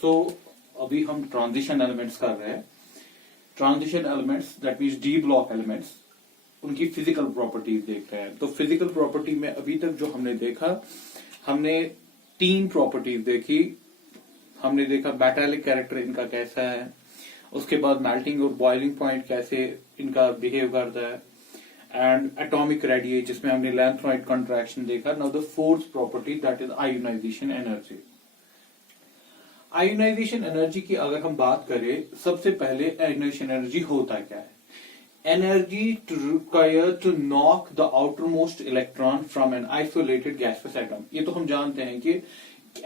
सो अभी हम transition elements कर रहे हैं। Transition elements that means D block elements, उनकी फिजिकल प्रॉपर्टीज देख रहे हैं। तो फिजिकल प्रॉपर्टी में अभी तक जो हमने देखा, हमने 3 प्रॉपर्टीज देखी। हमने देखा मेटालिक कैरेक्टर इनका कैसा है, उसके बाद मेल्टिंग और बॉइलिंग पॉइंट कैसे इनका बिहेव करता है, एंड एटॉमिक रेडिएशन जिसमें हमने लैंथ्रॉइड कॉन्ट्रैक्शन देखा। Now the fourth property that is ionization energy. Ionization energy की अगर हम बात करें, सबसे पहले आयोनाइजेशन एनर्जी होता क्या है? Energy to require to knock the outermost electron from an isolated gaseous atom. ये तो हम जानते हैं कि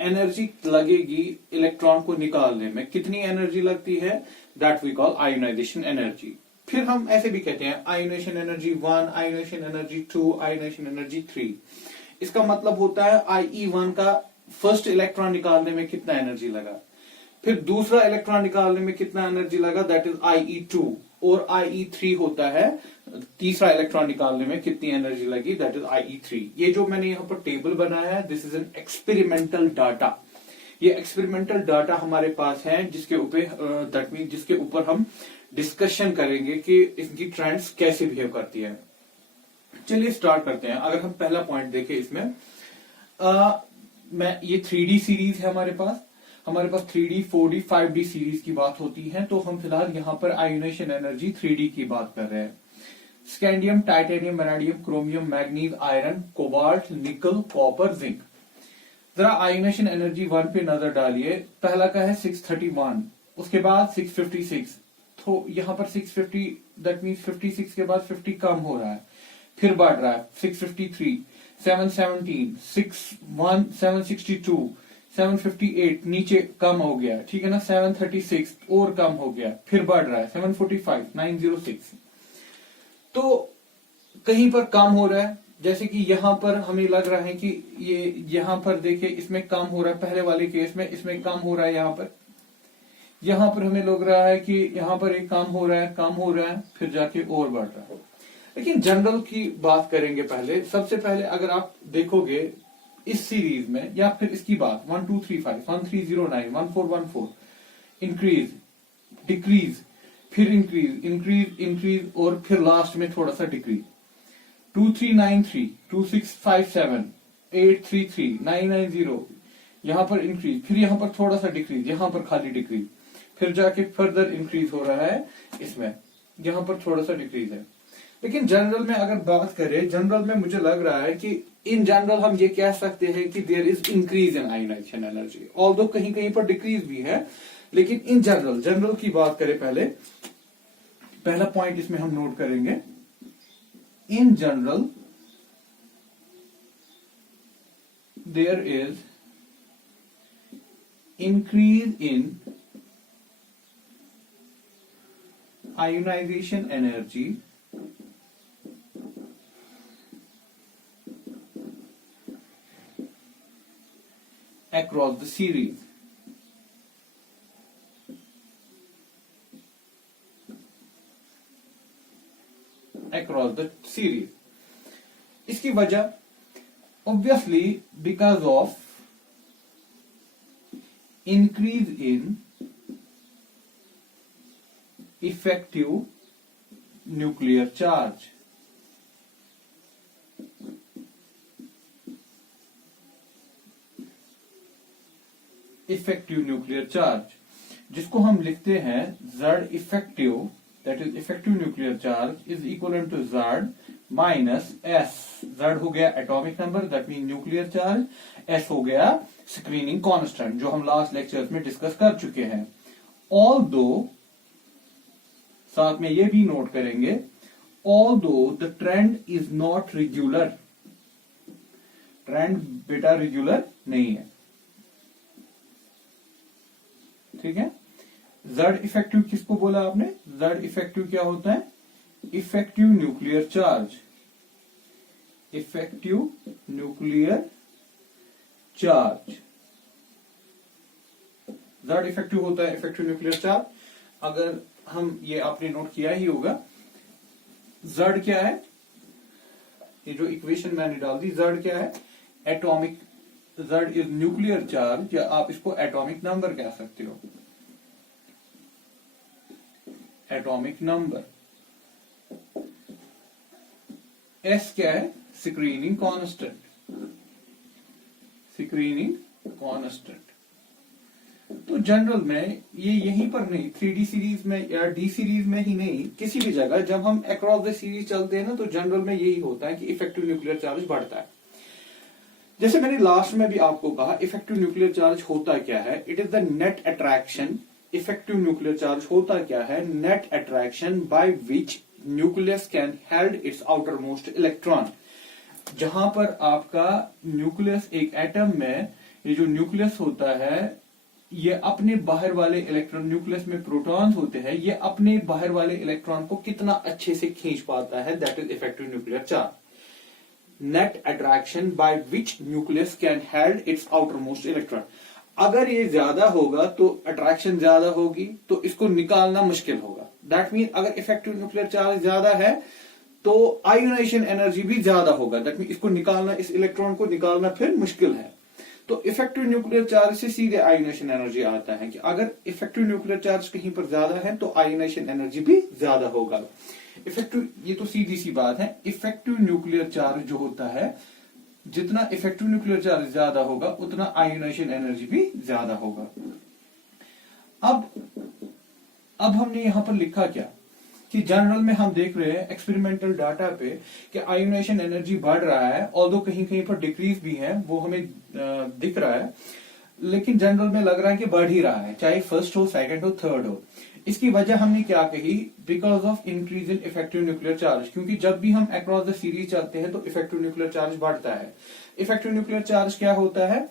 एनर्जी लगेगी इलेक्ट्रॉन को निकालने में। कितनी एनर्जी लगती है? That we call ionization energy. फिर हम ऐसे भी कहते हैं ionization energy 1, ionization energy 2, ionization energy 3। इसका मतलब होता है IE1 का फर्स्ट इलेक्ट्रॉन निकालने में कितना एनर्जी लगा, फिर दूसरा इलेक्ट्रॉन निकालने में कितना एनर्जी लगा, दैट इज IE2। और IE3 होता है तीसरा इलेक्ट्रॉन निकालने में कितनी एनर्जी लगी, दैट इज IE3। ये जो मैंने यहाँ पर टेबल बनाया है, this is an experimental data. ये एक्सपेरिमेंटल डाटा हमारे पास है जिसके ऊपर दैट मीन जिसके ऊपर हम डिस्कशन करेंगे कि इनकी ट्रेंड्स कैसे बिहेव करती है। चलिए स्टार्ट करते हैं। अगर हम पहला पॉइंट देखें इसमें, ये 3D सीरीज है हमारे पास 3D, 4D, 5D सीरीज की बात होती है। तो हम फिलहाल यहाँ पर आयोनाइजेशन एनर्जी 3D की बात कर रहे हैं। Scandium, titanium, vanadium, chromium, manganese, iron, cobalt, निकल, कॉपर, जिंक। जरा आयोनाइजेशन एनर्जी 1 पे नजर डालिए। पहला का है 631, उसके बाद 656। तो यहाँ पर 650 दैट मीन्स 56 के बाद 50 कम हो रहा है, फिर बढ़ रहा है। 653, 717, 762, 758 नीचे कम हो गया, ठीक है ना। 736 और कम हो गया, फिर बढ़ रहा है। 745, 906। तो कहीं पर कम हो रहा है, जैसे कि यहां पर हमें लग रहा है कि ये यहां पर देखिए इसमें कम हो रहा है। पहले वाले केस में इसमें कम हो रहा है, यहां पर हमें लग रहा है कि यहां पर एक कम हो रहा है, फिर जाके और बढ़ रहा है। लेकिन जनरल की बात करेंगे पहले। सबसे पहले अगर आप देखोगे इस सीरीज में, या फिर इसकी बात 1 2 3 5 1 3 0 9 1 4 1 4, इंक्रीज, डिक्रीज, फिर इंक्रीज और फिर लास्ट में थोड़ा सा डिक्रीज। 2 3 9 3, 2 6 5 7, 8 3 3, 9 9 0, यहां पर इंक्रीज, फिर यहां पर थोड़ा सा डिक्रीज, यहां पर खाली डिक्रीज, फिर जाके फर्दर इंक्रीज हो रहा है इसमें, यहां पर थोड़ा सा डिक्रीज है। लेकिन जनरल में अगर बात करें, जनरल में मुझे लग रहा है कि इन जनरल हम ये कह सकते हैं कि there is increase in ionization energy, although कहीं कहीं पर डिक्रीज भी है। लेकिन इन जनरल की बात करें, पहला पॉइंट इसमें हम नोट करेंगे। In general there is increase in ionization energy across the series. इसकी वजह obviously because of increase in effective nuclear charge। Effective nuclear charge, जिसको हम लिखते हैं Z effective, that is effective nuclear charge is equal to Z minus S। Z हो गया atomic number, that mean nuclear charge. S हो गया screening constant, जो हम लास्ट लेक्चर्स में डिस्कस कर चुके हैं। ऑल्दो साथ में ये भी नोट करेंगे, although the trend is not regular. Trend बेटा रेगुलर नहीं है, ठीक है। Z इफेक्टिव किसको बोला आपने? Z इफेक्टिव क्या होता है? Effective nuclear charge. Effective nuclear charge, Z effective होता है इफेक्टिव न्यूक्लियर चार्ज। अगर हम ये आपने नोट किया ही होगा, Z क्या है? ये जो इक्वेशन मैंने डाल दी, Z क्या है? Atomic Z is nuclear charge, या आप इसको एटॉमिक नंबर कह सकते हो, एटॉमिक नंबर। S क्या है? Screening constant, screening constant. तो जनरल में ये यहीं पर नहीं, 3D सीरीज में या D सीरीज में ही नहीं, किसी भी जगह जब हम अक्रॉस द सीरीज चलते हैं ना, तो जनरल में यही होता है कि इफेक्टिव न्यूक्लियर चार्ज बढ़ता है। जैसे मैंने लास्ट में भी आपको कहा, इफेक्टिव न्यूक्लियर चार्ज होता क्या है? It is the net attraction. Effective nuclear charge होता क्या है? Net attraction by which nucleus can held it's outer most electron. जहां पर आपका न्यूक्लियस, एक एटम में ये जो न्यूक्लियस होता है, ये अपने बाहर वाले इलेक्ट्रॉन, न्यूक्लियस में प्रोटॉन्स होते हैं, ये अपने बाहर वाले इलेक्ट्रॉन को कितना अच्छे से खींच पाता है, that is effective nuclear charge. Net attraction by which nucleus can held it's outer most electron. अगर ये ज्यादा होगा तो अट्रैक्शन ज्यादा होगी, तो इसको निकालना मुश्किल होगा। दैट मीन अगर इफेक्टिव न्यूक्लियर चार्ज ज्यादा है तो आयोनाइजेशन एनर्जी भी ज्यादा होगा। दैट मीन इसको निकालना, इस इलेक्ट्रॉन को निकालना फिर मुश्किल है। तो इफेक्टिव न्यूक्लियर चार्ज से सीधे आयोनाइजेशन एनर्जी आता है कि अगर इफेक्टिव न्यूक्लियर चार्ज कहीं पर ज्यादा है तो आयोनाइजेशन एनर्जी भी ज्यादा होगा। इफेक्टिव, ये तो सीधी सी बात है। इफेक्टिव न्यूक्लियर चार्ज जो होता है, जितना इफेक्टिव न्यूक्लियर चार्ज ज्यादा होगा उतना आयोनाइजेशन एनर्जी भी ज्यादा होगा। अब हमने यहां पर लिखा क्या कि जनरल में हम देख रहे हैं एक्सपेरिमेंटल डाटा पे कि आयोनाइजेशन एनर्जी बढ़ रहा है, ऑल्दो कहीं कहीं पर डिक्रीज भी है, वो हमें दिख रहा है, लेकिन जनरल में लग रहा है कि बढ़ ही रहा है, चाहे फर्स्ट हो, सेकंड हो, थर्ड हो। इसकी वजह हमने क्या कही? Because of increase in effective nuclear charge. क्योंकि जब भी हम अक्रॉस द सीरीज चलते हैं तो इफेक्टिव न्यूक्लियर चार्ज बढ़ता है। इफेक्टिव न्यूक्लियर चार्ज क्या होता है?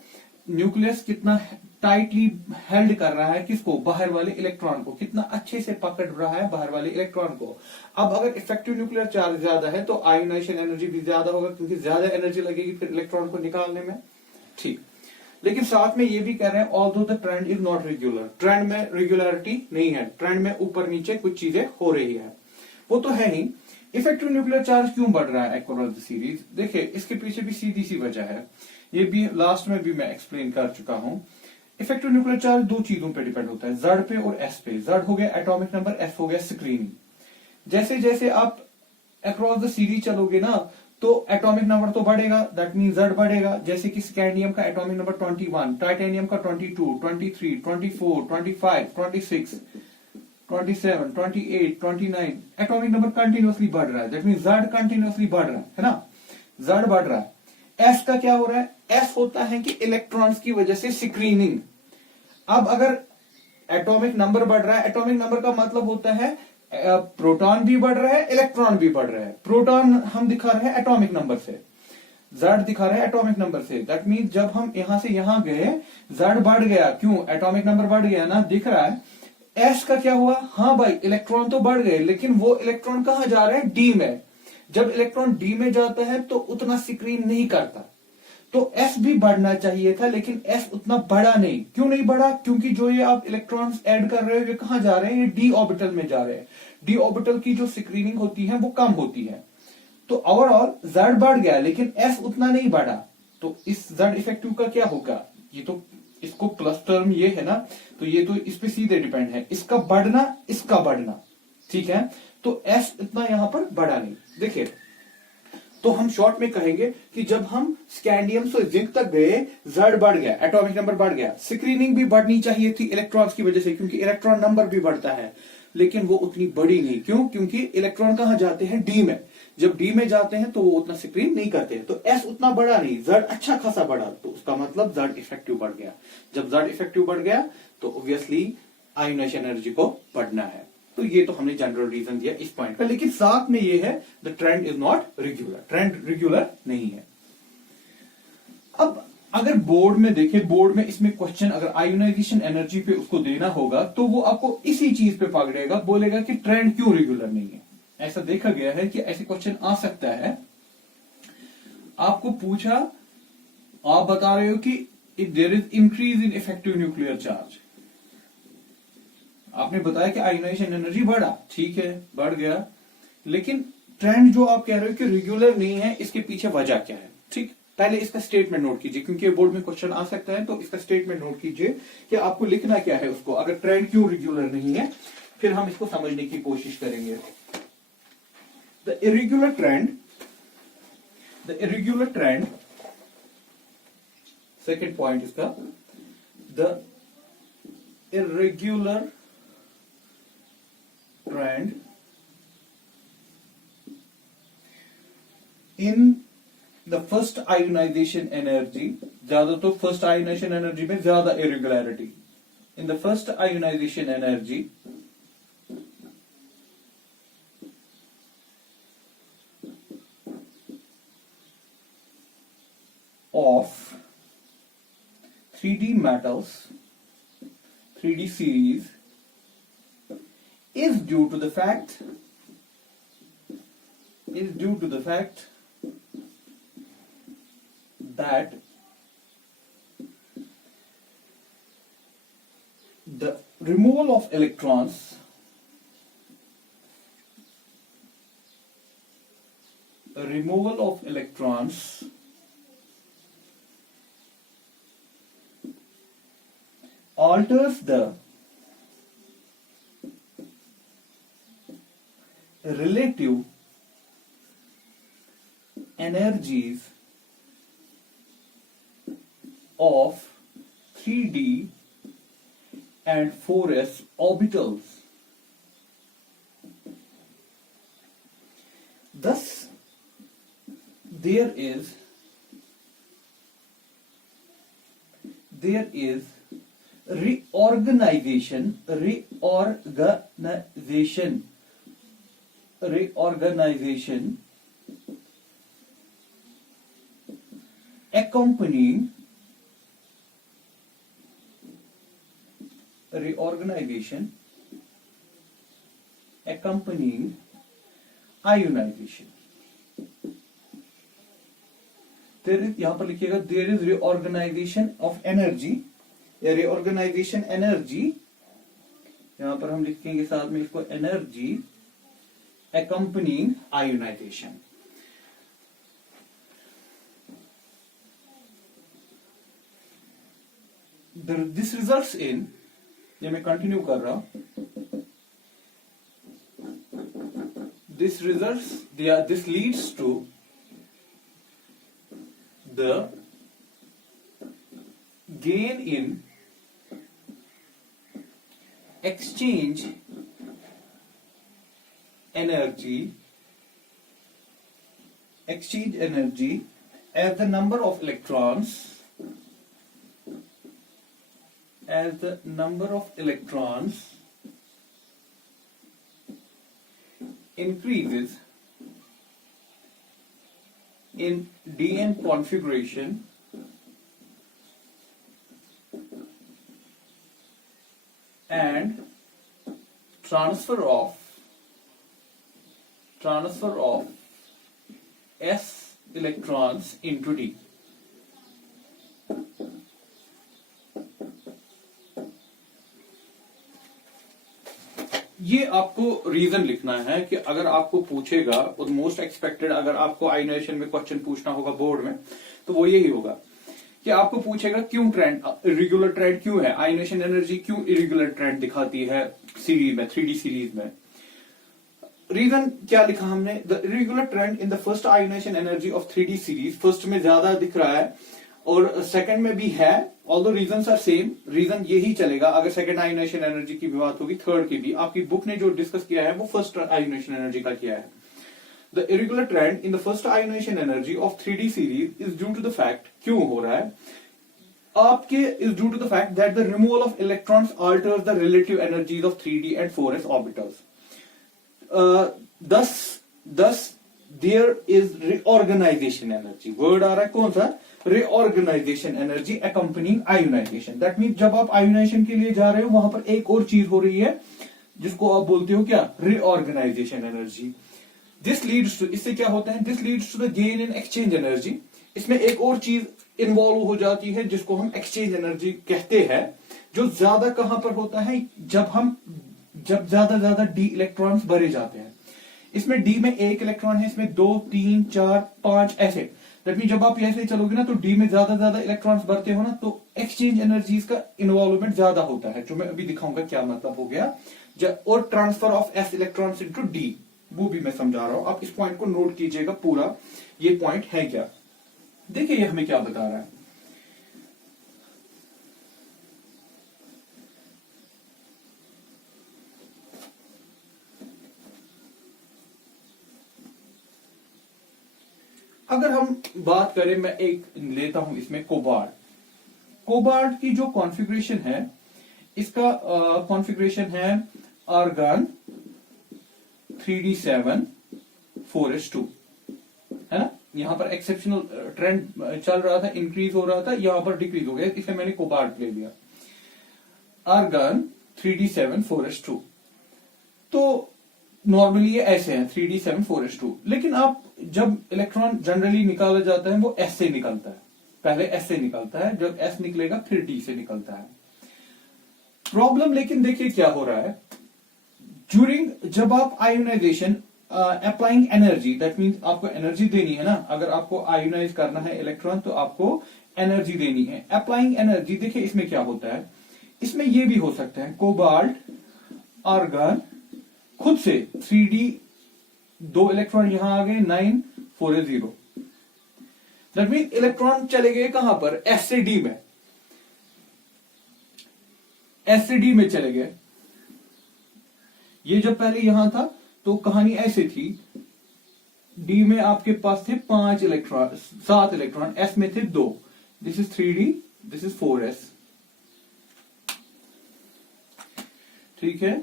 न्यूक्लियस कितना टाइटली हेल्ड कर रहा है, किसको? बाहर वाले इलेक्ट्रॉन को, कितना अच्छे से पकड़ रहा है बाहर वाले इलेक्ट्रॉन को। अब अगर इफेक्टिव न्यूक्लियर चार्ज ज्यादा है तो आयोनाइजेशन एनर्जी भी ज्यादा होगा, क्योंकि ज्यादा एनर्जी लगेगी फिर इलेक्ट्रॉन को निकालने में। ठीक, लेकिन साथ में ये भी कह रहे हैं although the trend is not regular, trend में रेगुलरिटी नहीं है, ट्रेंड में ऊपर नीचे कुछ चीजें हो रही है, वो तो है ही। इफेक्टिव न्यूक्लियर चार्ज क्यों बढ़ रहा है अक्रॉस द सीरीज? देखिए, इसके पीछे भी सीधी सी वजह है, ये भी लास्ट में भी मैं एक्सप्लेन कर चुका हूं। इफेक्टिव न्यूक्लियर चार्ज दो चीजों पे डिपेंड होता है, Z पे और S पे। Z हो गया एटॉमिक नंबर, S हो गया स्क्रीनिंग। जैसे जैसे आप अक्रॉस द सीरीज चलोगे ना, तो एटॉमिक नंबर तो बढ़ेगा, दैट मीन Z बढ़ेगा। जैसे कि स्कैंडियम का एटॉमिक नंबर 21, टाइटेनियम का 22, 23, 24, 25, 26, 27, 28, 29, एटॉमिक नंबर कंटिन्यूअसली बढ़ रहा है। दैट मीन Z कंटिन्यूअसली बढ़ रहा है ना, Z बढ़ रहा है। S का क्या हो रहा है? S होता है कि इलेक्ट्रॉन्स की वजह से स्क्रीनिंग। अब अगर एटॉमिक नंबर बढ़ रहा है, एटॉमिक नंबर का मतलब होता है प्रोटॉन भी बढ़ रहा है, इलेक्ट्रॉन भी बढ़ रहा है। प्रोटॉन हम दिखा रहे हैं एटॉमिक नंबर से, Z दिखा रहे हैं एटॉमिक नंबर से। दैट मीन जब हम यहां से यहां गए, Z बढ़ गया, क्यों? एटॉमिक नंबर बढ़ गया ना, दिख रहा है। S का क्या हुआ? हाँ भाई, इलेक्ट्रॉन तो बढ़ गए, लेकिन वो इलेक्ट्रॉन कहां जा रहे हैं? D में। जब इलेक्ट्रॉन D में जाता है तो उतना स्क्रीन नहीं करता, तो S भी बढ़ना चाहिए था, लेकिन S उतना बढ़ा नहीं। क्यों नहीं बढ़ा? क्योंकि जो ये आप इलेक्ट्रॉन्स ऐड कर रहे हो, ये कहां जा रहे हैं? ये D ऑर्बिटल में जा रहे हैं। D ऑर्बिटल की जो स्क्रीनिंग होती है वो कम होती है। तो ओवरऑल Z बढ़ गया, लेकिन S उतना नहीं बढ़ा। तो इस Z इफेक्टिव का क्या होगा? ये तो इसको प्लस टर्म ये है ना, तो ये तो इस पे सीधे डिपेंड है, इसका बढ़ना, इसका बढ़ना। ठीक है, तो S इतना यहां पर बढ़ा नहीं। देखिए, तो हम शॉर्ट में कहेंगे कि जब हम स्कैंडियम से जिंक तक गए, Z बढ़ गया, एटॉमिक नंबर बढ़ गया, स्क्रीनिंग भी बढ़नी चाहिए थी इलेक्ट्रॉन्स की वजह से, क्योंकि इलेक्ट्रॉन नंबर भी बढ़ता है, लेकिन वो उतनी बड़ी नहीं। क्यों? क्योंकि इलेक्ट्रॉन कहां जाते हैं? D में। जब D में जाते हैं तो वो उतना स्क्रीन नहीं करते हैं, तो S उतना बढ़ा नहीं, Z अच्छा खासा बढ़ा, तो उसका मतलब Z इफेक्टिव बढ़ गया। जब Z इफेक्टिव बढ़ गया तो ऑब्वियसली आयोनाइजेशन एनर्जी को बढ़ना है। तो ये तो हमने जनरल रीजन दिया इस पॉइंट का, लेकिन साथ में ये है the trend is not regular, trend regular नहीं है। अब अगर बोर्ड में देखें, बोर्ड में इसमें क्वेश्चन अगर आयोनाइजेशन एनर्जी पे उसको देना होगा तो वो आपको इसी चीज पे पकड़ेगा, बोलेगा कि ट्रेंड क्यों रेगुलर नहीं है। ऐसा देखा गया है कि ऐसे क्वेश्चन आ सकता है। आपको पूछा, आप बता रहे हो कि there is increase in effective nuclear charge, आपने बताया कि आयोनाइजेशन एनर्जी बढ़ा, ठीक है, बढ़ गया, लेकिन ट्रेंड जो आप कह रहे हो कि रेगुलर नहीं है, इसके पीछे वजह क्या है? ठीक, पहले इसका स्टेटमेंट नोट कीजिए, क्योंकि बोर्ड में क्वेश्चन आ सकता है, तो इसका स्टेटमेंट नोट कीजिए कि आपको लिखना क्या है उसको, अगर ट्रेंड क्यों रेगुलर नहीं है, फिर हम इसको समझने की कोशिश करेंगे। The irregular trend, second point इसका, the irregular trend in the first ionization energy, ज्यादा तो फर्स्ट आयोनाइजेशन एनर्जी में ज्यादा irregularity, in the first ionization energy of 3D metals, 3D series, is due to the fact that the removal of electrons alters the relative energies of 3D and 4s orbitals. Thus, there is reorganization accompanying ionization. यहां पर लिखिएगा there is reorganization of energy, या reorganization energy, यहां पर हम लिखेंगे साथ में इसको energy accompanying ionization. This results in, ये मैं कंटिन्यू कर रहा हूं, this leads to the gain in exchange energy as the number of electrons increases in DN configuration and transfer of s electrons into D. ये आपको reason लिखना है कि अगर आपको पूछेगा, और मोस्ट एक्सपेक्टेड अगर आपको आयोनाइजेशन में क्वेश्चन पूछना होगा बोर्ड में, तो वो यही होगा कि आपको पूछेगा क्यों ट्रेंड इरेगुलर ट्रेंड क्यों है, आयोनाइजेशन एनर्जी क्यों इरेगुलर ट्रेंड दिखाती है सीरीज में, 3D सीरीज में। रीजन क्या लिखा हमने, the irregular trend in the first ionization energy of 3D series, first में ज्यादा दिख रहा है और सेकंड में भी है, although reasons are same, reason यही चलेगा अगर सेकंड आयोनाइजेशन एनर्जी की भी बात होगी, थर्ड की भी। आपकी बुक ने जो डिस्कस किया है वो फर्स्ट आयोनाइजेशन एनर्जी का किया है। The irregular trend in the first ionization energy of 3D series is due to the fact, क्यों हो रहा है आपके, is due to the fact that the removal of electrons alters the relative energies of 3D and 4s orbitals. thus there is reorganization energy, word आ रहा है कौन सा, reorganization energy accompanying ionization। That mean जब आप ionisation के लिए जा रहे हो वहां पर एक और चीज हो रही है जिसको आप बोलते हो क्या, reorganization energy। This leads to, इससे क्या होता है, this leads to the gain in exchange energy. इसमें एक और चीज इन्वॉल्व हो जाती है जिसको हम एक्सचेंज एनर्जी कहते हैं, जो ज्यादा कहां पर होता है, जब ज्यादा डी इलेक्ट्रॉन्स भरे जाते हैं। इसमें डी में एक इलेक्ट्रॉन है, इसमें 2 3 4 5 ऐसे, दैट मीन जब आप ऐसे चलोगे ना तो डी में ज्यादा इलेक्ट्रॉन्स भरते हो ना, तो एक्सचेंज एनर्जीज का इन्वॉल्वमेंट ज्यादा होता है, जो मैं अभी दिखाऊंगा क्या मतलब हो गया। और transfer of S electrons into D, वो भी मैं समझा रहा हूं। आप इस पॉइंट को नोट कीजिएगा पूरा, ये पॉइंट है क्या। देखिए ये हमें क्या बता रहा है। अगर हम बात करें, मैं एक लेता हूं इसमें कोबाल्ट। कोबाल्ट की जो कॉन्फ़िगरेशन है, इसका कॉन्फ़िगरेशन है आर्गन 3d7 4s2, है ना। यहां पर एक्सेप्शनल ट्रेंड चल रहा था, इंक्रीज हो रहा था, यहां पर डिक्रीज हो गया, इसलिए मैंने कोबाल्ट ले लिया। आर्गन 3d7 4s2, तो नॉर्मली ये ऐसे है 3d7 4s2, लेकिन आप जब इलेक्ट्रॉन जनरली निकाला जाता है वो एस से निकलता है, पहले एस से निकलता है, जब एस निकलेगा फिर डी से निकलता है। प्रॉब्लम लेकिन देखिए क्या हो रहा है, ड्यूरिंग जब आप ionization applying energy, that means आपको एनर्जी देनी है ना, अगर आपको आयोनाइज करना है इलेक्ट्रॉन तो आपको एनर्जी देनी है। अप्लाइंग एनर्जी, देखिए इसमें क्या होता है, इसमें ये भी हो सकता है कोबाल्ट आर्गन खुद से 3d, 2 इलेक्ट्रॉन यहां आ गए 9 4s0, दैट मीन इलेक्ट्रॉन चले गए कहां पर, एस से डी में, एस से डी में चले गए। ये जब पहले यहां था तो कहानी ऐसे थी, डी में आपके पास थे 5 इलेक्ट्रॉन, 7 इलेक्ट्रॉन, एस में थे 2, this is 3d, this is 4s, ठीक है।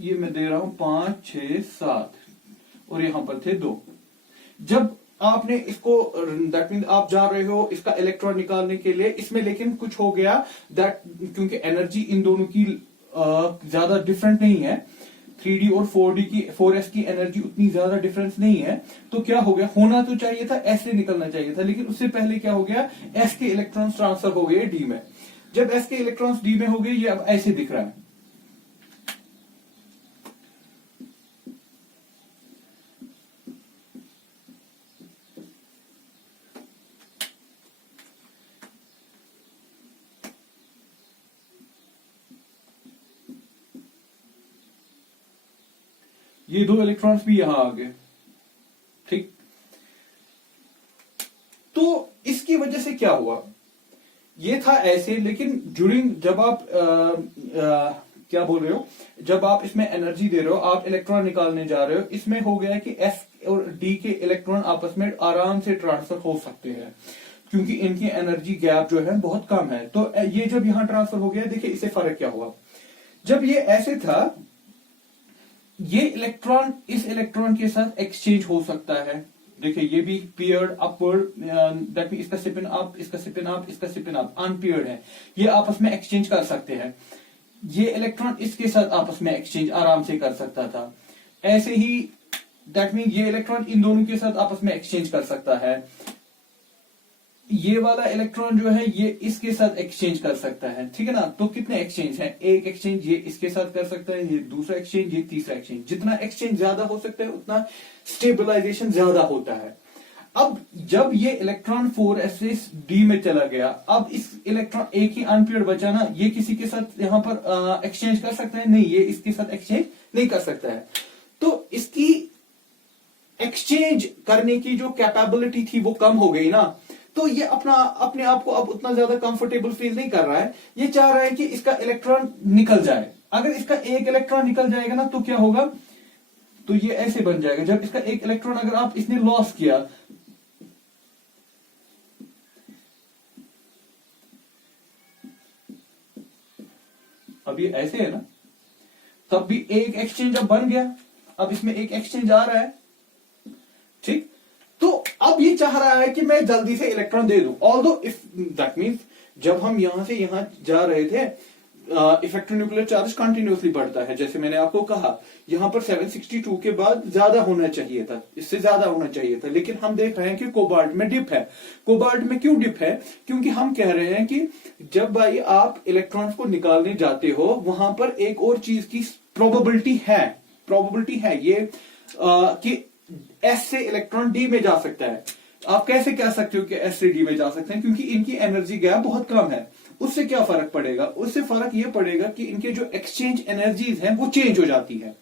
ये मैं दे रहा हूं 5 6 7, और यहां पर थे 2। जब आपने इसको, दैट मीन आप जा रहे हो इसका इलेक्ट्रॉन निकालने के लिए, इसमें लेकिन कुछ हो गया, दैट क्योंकि एनर्जी इन दोनों की ज्यादा डिफरेंट नहीं है, 3d और 4s की एनर्जी उतनी ज्यादा डिफरेंस नहीं है, तो क्या हो गया, होना तो चाहिए था एस से निकलना चाहिए था, लेकिन उससे पहले क्या हो गया, एस के इलेक्ट्रॉन्स ट्रांसफर हो गए डी में। जब एस के इलेक्ट्रॉन्स डी में हो गए, ये अब ऐसे दिख रहा है, ये 2 इलेक्ट्रॉन्स भी यहां आ गए, ठीक। तो इसकी वजह से क्या हुआ, ये था ऐसे, लेकिन ड्यूरिंग जब आप क्या बोल रहे हो, जब आप इसमें एनर्जी दे रहे हो, आप इलेक्ट्रॉन निकालने जा रहे हो, इसमें हो गया कि एस और डी के इलेक्ट्रॉन आपस में आराम से ट्रांसफर हो सकते हैं, क्योंकि इनकी एनर्जी गैप जो है बहुत कम है। तो ये जब यहां ट्रांसफर हो गया, देखिए इससे फर्क क्या हुआ, जब ये ऐसे था, ये इलेक्ट्रॉन इस इलेक्ट्रॉन के साथ एक्सचेंज हो सकता है, देखिए ये भी पेयर्ड अपवर्ड, दैट मीन इसका स्पिन अप, इसका स्पिन अप, इसका स्पिन अप, अनपेयर्ड है, ये आपस में एक्सचेंज कर सकते हैं। ये इलेक्ट्रॉन इसके साथ आपस में एक्सचेंज आराम से कर सकता था, ऐसे ही दैट मीन ये इलेक्ट्रॉन इन दोनों के साथ आपस में एक्सचेंज कर सकता है। ये वाला इलेक्ट्रॉन जो है ये इसके साथ एक्सचेंज कर सकता है, ठीक है ना। तो कितने एक्सचेंज हैं, एक एक्सचेंज ये इसके साथ कर सकता है, ये दूसरा एक्सचेंज, ये तीसरा एक्सचेंज। जितना एक्सचेंज ज्यादा हो सकता है उतना स्टेबलाइजेशन ज्यादा होता है। अब जब ये इलेक्ट्रॉन 4s से d में चला गया, अब इस इलेक्ट्रॉन एक ही अनपेयर्ड बचा ना, ये किसी के साथ यहां पर एक्सचेंज कर सकता है, नहीं, ये इसके साथ एक्सचेंज नहीं कर सकता है। तो इसकी एक्सचेंज करने की जो कैपेबिलिटी थी वो कम हो गई ना, तो ये अपने आप को अब उतना ज्यादा कंफर्टेबल फील नहीं कर रहा है, ये चाह रहा है कि इसका इलेक्ट्रॉन निकल जाए। अगर इसका एक इलेक्ट्रॉन निकल जाएगा ना तो क्या होगा, तो ये ऐसे बन जाएगा, जब इसका एक इलेक्ट्रॉन अगर आप इसने लॉस किया, अब ये ऐसे है ना, तब भी एक एक्सचेंज अब बन गया, अब इसमें एक एक्सचेंज आ रहा है, ठीक। तो अब ये चाह रहा है कि मैं जल्दी से इलेक्ट्रॉन दे दूं, ऑल्दो इफ दैट मींस जब हम यहां से यहां जा रहे थे, इफेक्टिव न्यूक्लियर चार्ज कंटिन्यूअसली बढ़ता है, जैसे मैंने आपको कहा यहां पर 762 के बाद ज्यादा होना चाहिए था, इससे ज्यादा होना चाहिए था, लेकिन हम देख रहे हैं कि कोबाल्ट में डिप है। कोबाल्ट में क्यों डिप है, क्योंकि हम कह रहे हैं कि जब भाई आप इलेक्ट्रॉन्स को निकालने जाते हो, वहां पर एक और चीज की प्रोबेबिलिटी है ये कि एस से इलेक्ट्रॉन डी में जा सकता है। आप कैसे कह सकते हो कि एस से डी में जा सकते हैं? क्योंकि इनकी एनर्जी गैप बहुत कम है। उससे क्या फर्क पड़ेगा? उससे फर्क यह पड़ेगा कि इनके जो एक्सचेंज एनर्जीज हैं वो चेंज हो जाती है।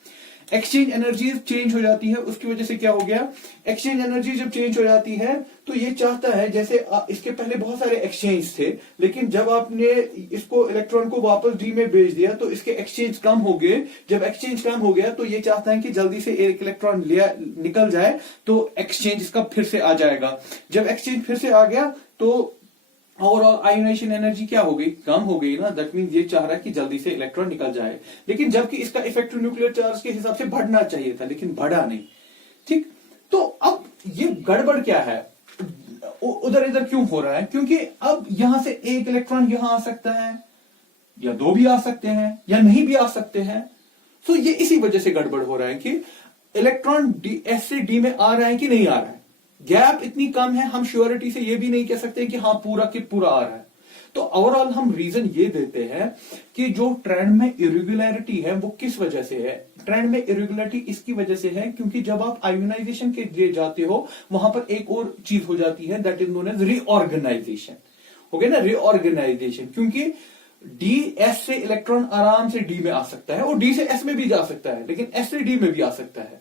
एक्सचेंज एनर्जीज चेंज हो जाती है, उसकी वजह से क्या हो गया, एक्सचेंज एनर्जी जब चेंज हो जाती है तो ये चाहता है, जैसे इसके पहले बहुत सारे एक्सचेंज थे, लेकिन जब आपने इसको इलेक्ट्रॉन को वापस डी में भेज दिया तो इसके एक्सचेंज कम हो गए। जब एक्सचेंज कम हो गया तो ये चाहता है कि जल्दी से एक इलेक्ट्रॉन लिया निकल जाए, तो एक्सचेंज इसका फिर से आ जाएगा। जब एक्सचेंज फिर से आ गया तो ओवरऑल आयोनाइजेशन एनर्जी क्या हो गई, कम हो गई ना। दैट मीन ये चाह रहा है कि जल्दी से इलेक्ट्रॉन निकल जाए, लेकिन जबकि इसका इफेक्टिव न्यूक्लियर चार्ज के हिसाब से बढ़ना चाहिए था, लेकिन बढ़ा नहीं। ठीक, तो अब ये गड़बड़ क्या है, उधर इधर क्यों हो रहा है? क्योंकि अब यहां से एक इलेक्ट्रॉन यहां आ सकता है, या दो भी आ सकते हैं, या नहीं भी आ सकते हैं। तो ये इसी वजह से गड़बड़ हो रहा है कि इलेक्ट्रॉन एस से डी में आ रहा है कि नहीं आ रहा है। गैप इतनी कम है, हम श्योरिटी से ये भी नहीं कह सकते कि हाँ पूरा के पूरा आ रहा है। तो ओवरऑल हम रीजन ये देते हैं कि जो ट्रेंड में इरेगुलरिटी है वो किस वजह से है। ट्रेंड में इरेगुलरिटी इसकी वजह से है क्योंकि जब आप आयोनाइजेशन के लिए जाते हो वहां पर एक और चीज हो जाती है, that is known as reorganization. हो गया ना, रीऑर्गेनाइजेशन। क्योंकि डी एस से इलेक्ट्रॉन आराम से डी में आ सकता है, और डी से एस में भी जा सकता है, लेकिन एस से डी में भी आ सकता है।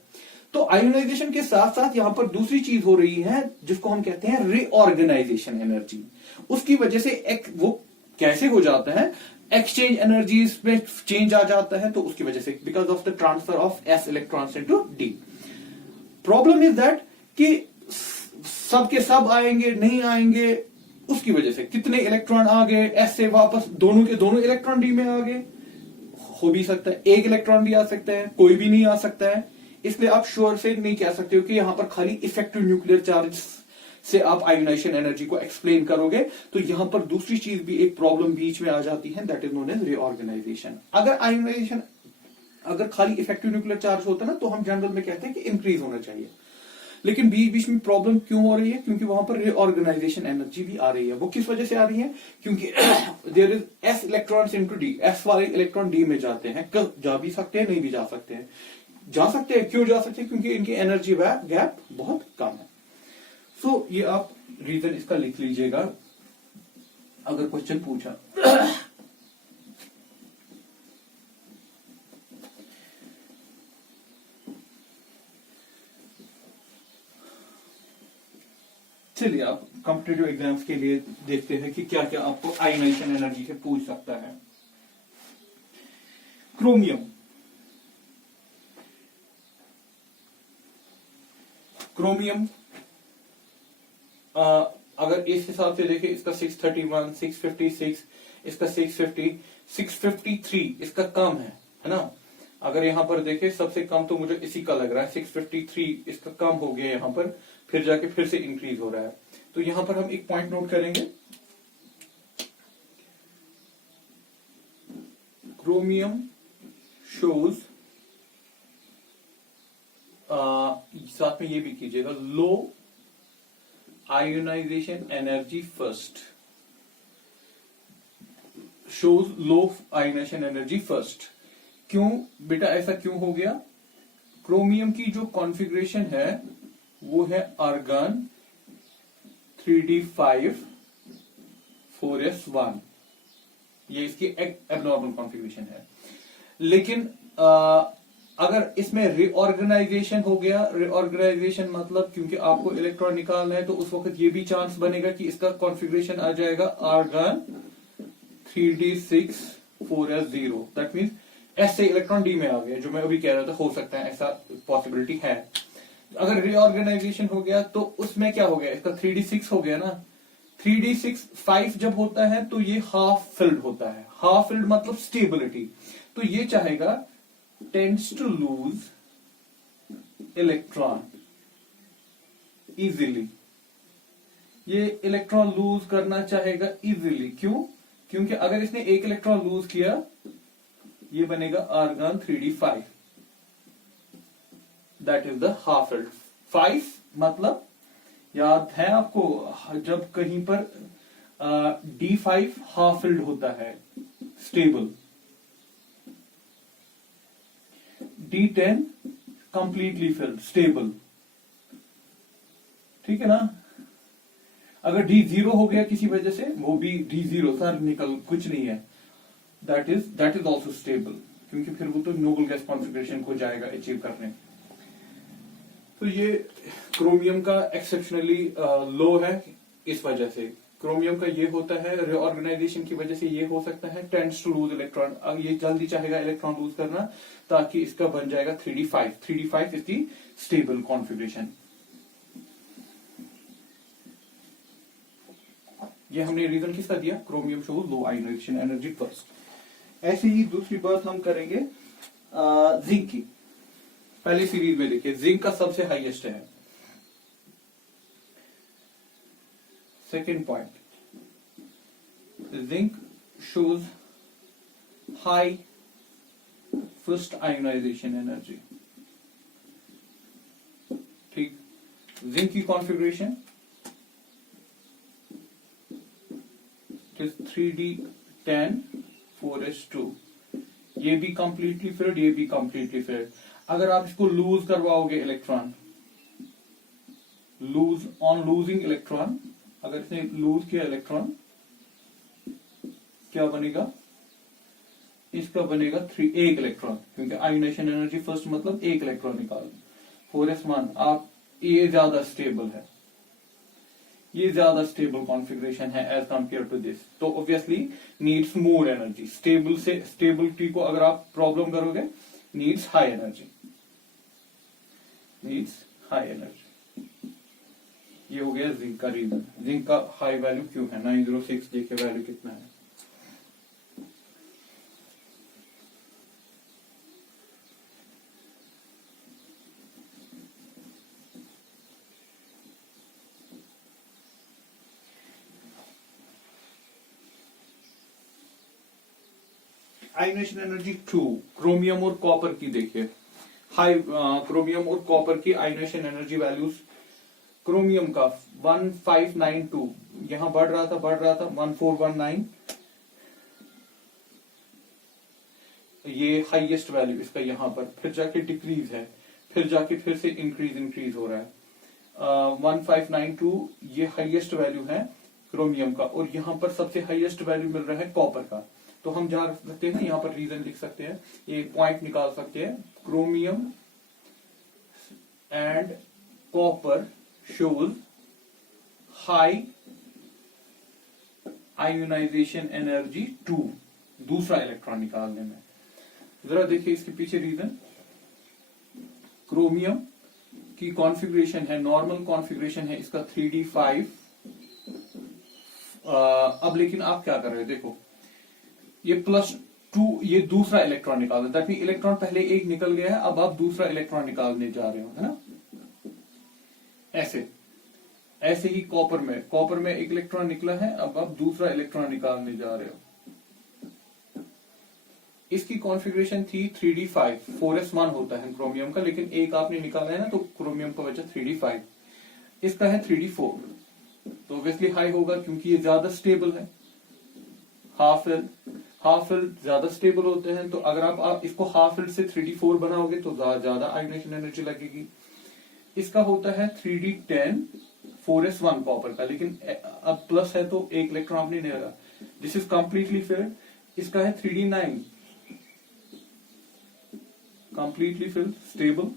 तो आयोनाइजेशन के साथ साथ यहां पर दूसरी चीज हो रही है जिसको हम कहते हैं रीऑर्गेनाइजेशन एनर्जी। उसकी वजह से वो कैसे हो जाता है, एक्सचेंज एनर्जीज में चेंज आ जाता है, तो उसकी वजह से because of the transfer of S electrons into D. Problem is that कि सबके सब आएंगे नहीं आएंगे, उसकी वजह से कितने इलेक्ट्रॉन आ गए एस से वापस, दोनों के दोनों इलेक्ट्रॉन डी में आ गए, हो भी सकता है एक इलेक्ट्रॉन भी आ सकता है, कोई भी नहीं आ सकता है। इसलिए आप श्योर से नहीं कह सकते हो कि यहां पर खाली इफेक्टिव न्यूक्लियर चार्ज से आप आयोनाइजेशन एनर्जी को एक्सप्लेन करोगे। तो यहां पर दूसरी चीज भी एक प्रॉब्लम बीच में आ जाती है, that is known as reorganization. अगर आयोनाइजेशन अगर खाली इफेक्टिव न्यूक्लियर चार्ज होता ना तो हम जनरल में कहते हैं कि इंक्रीज होना चाहिए, लेकिन बीच बीच में प्रॉब्लम क्यों हो रही है, क्योंकि वहां पर रीऑर्गेनाइजेशन एनर्जी भी आ रही है। वो किस वजह से आ रही है, क्योंकि there is S electrons into D, S वाले इलेक्ट्रॉन डी में जाते हैं, जा भी सकते हैं नहीं भी जा सकते हैं। जा सकते हैं, क्यों जा सकते हैं, क्योंकि इनकी एनर्जी गैप बहुत कम है। सो ये आप रीजन इसका लिख लीजिएगा अगर क्वेश्चन पूछा। चलिए आप कॉम्पिटिटिव एग्जाम्स के लिए देखते हैं कि क्या क्या आपको आयोनाइजेशन एनर्जी से पूछ सकता है। क्रोमियम, क्रोमियम अगर इस हिसाब से देखें, इसका 631, 656, इसका 650, 653 इसका कम है ना। अगर यहां पर देखें सबसे कम तो मुझे इसी का लग रहा है 653, इसका कम हो गया यहां पर, फिर जाके फिर से इंक्रीज हो रहा है। तो यहां पर हम एक पॉइंट नोट करेंगे, क्रोमियम शोज, साथ में ये भी कीजिएगा, लो ionization energy first, shows low ionization energy first. क्यों बेटा ऐसा क्यों हो गया? क्रोमियम की जो कॉन्फ़िगरेशन है वो है आर्गन 3d5 4s1, ये इसकी एबनॉर्मल कॉन्फ़िगरेशन है। लेकिन अगर इसमें रीऑर्गेनाइजेशन हो गया, रीऑर्गेनाइजेशन मतलब क्योंकि आपको इलेक्ट्रॉन निकालना है तो उस वक्त ये भी चांस बनेगा कि इसका कॉन्फ़िगरेशन आ जाएगा argon 3d6 4s0। That means s से इलेक्ट्रॉन डी में आ गया, जो मैं अभी कह रहा था, हो सकता है ऐसा पॉसिबिलिटी है। अगर रीऑर्गेनाइजेशन हो गया तो उसमें क्या हो गया, इसका 3d6 हो गया ना। 3d6 5 जब होता है तो ये हाफ फिल्ड होता है। हाफ फिल्ड मतलब स्टेबिलिटी, तो ये चाहेगा tends to lose electron easily, ये इलेक्ट्रॉन लूज करना चाहेगा इजीली। क्यों? क्योंकि अगर इसने एक इलेक्ट्रॉन लूज किया ये बनेगा argon 3d5, that is the half filled. 5 मतलब याद है आपको, जब कहीं पर D5 हाफ फिल्ड होता है stable, D10 completely filled stable, ठीक है ना। अगर डी जीरो हो गया किसी वजह से, वो भी डी जीरो सर निकल कुछ नहीं है, दैट इज ऑल्सो स्टेबल, क्योंकि फिर वो तो नोबल गैस कॉन्फ़िगरेशन को जाएगा अचीव करने। तो ये क्रोमियम का एक्सेप्शनली लो है। इस वजह से क्रोमियम का ये होता है, रिऑर्गेनाइजेशन की वजह से ये हो सकता है, टेंड्स टू लूज इलेक्ट्रॉन, अब ये जल्दी चाहेगा इलेक्ट्रॉन लूज करना, ताकि इसका बन जाएगा 3d5। 3d5 is the stable configuration. ये हमने रीजन किसका दिया, chromium shows low ionization energy first. ऐसे ही दूसरी बात हम करेंगे जिंक की। पहली सीरीज में देखिए जिंक का सबसे हाईएस्ट है। Second point, zinc shows high first ionization energy. ठीक, जिंक की कॉन्फ़िगरेशन 3d10 4s2, ये भी कंप्लीटली फिल्ड, ये भी कंप्लीटली फिल्ड। अगर आप इसको लूज करवाओगे electron, lose on losing electron, अगर इसने लूज किया इलेक्ट्रॉन, क्या बनेगा, इसका बनेगा 1 इलेक्ट्रॉन, क्योंकि आयोनाइजेशन एनर्जी फर्स्ट मतलब 1 इलेक्ट्रॉन निकाल। 4s1 आप, ये ज्यादा स्टेबल है, ये ज्यादा स्टेबल कॉन्फ़िगरेशन है एज कंपेयर टू दिस, तो obviously needs more energy. Stable से स्टेबिलिटी को अगर आप प्रॉब्लम करोगे, needs high energy, needs high energy. ये हो गया जिंक का रीजन। जिंक का हाई वैल्यू क्यों है, 906, देखिए वैल्यू कितना है। आयोनाइजेशन एनर्जी 2, क्रोमियम और कॉपर की देखिए। हाई क्रोमियम और कॉपर की आयोनाइजेशन एनर्जी वैल्यूज, क्रोमियम का 1592, यहां बढ़ रहा था 1419, ये हाईएस्ट वैल्यू इसका यहां पर, फिर जाके डिक्रीज है, फिर जाके फिर से इंक्रीज हो रहा है। 1592 ये हाईएस्ट वैल्यू है क्रोमियम का, और यहां पर सबसे हाईएस्ट वैल्यू मिल रहा है कॉपर का। तो हम जा सकते हैं ना, यहां पर रीजन लिख सकते हैं, ये पॉइंट निकाल सकते हैं, chromium and copper shows high ionization energy 2, दूसरा इलेक्ट्रॉन निकालने में। जरा देखिए इसके पीछे रीजन, क्रोमियम की कॉन्फ़िगरेशन है, नॉर्मल कॉन्फ़िगरेशन है इसका 3d5। अब लेकिन आप क्या कर रहे हो, देखो ये +2, ये दूसरा इलेक्ट्रॉन निकाल रहे, दैट मीन इलेक्ट्रॉन पहले एक निकल गया है, अब आप दूसरा इलेक्ट्रॉन निकालने जा रहे हो, है ना। ऐसे ही कॉपर में एक इलेक्ट्रॉन निकला है, अब आप दूसरा इलेक्ट्रॉन निकालने जा रहे हो। इसकी कॉन्फ़िगरेशन थी 3d5, 4s1 होता है क्रोमियम का, लेकिन एक आपने निकाला है ना, तो क्रोमियम का बचा 3d5, इसका है 3d4, तो ऑब्वियसली हाई होगा क्योंकि ये ज्यादा स्टेबल है। हाफ फिल्ड ज्यादा स्टेबल होते हैं, तो अगर आप इसको हाफ फिल्ड से 3d4 बनाओगे तो ज्यादा आयोनाइजेशन एनर्जी लगेगी। इसका होता है 3d10 4s1 कॉपर का, लेकिन अब प्लस है तो एक इलेक्ट्रॉन आपने नहीं लगा, दिस इज कंप्लीटली फिल्ड। इसका है 3d9 कंप्लीटली फिल्ड, स्टेबल।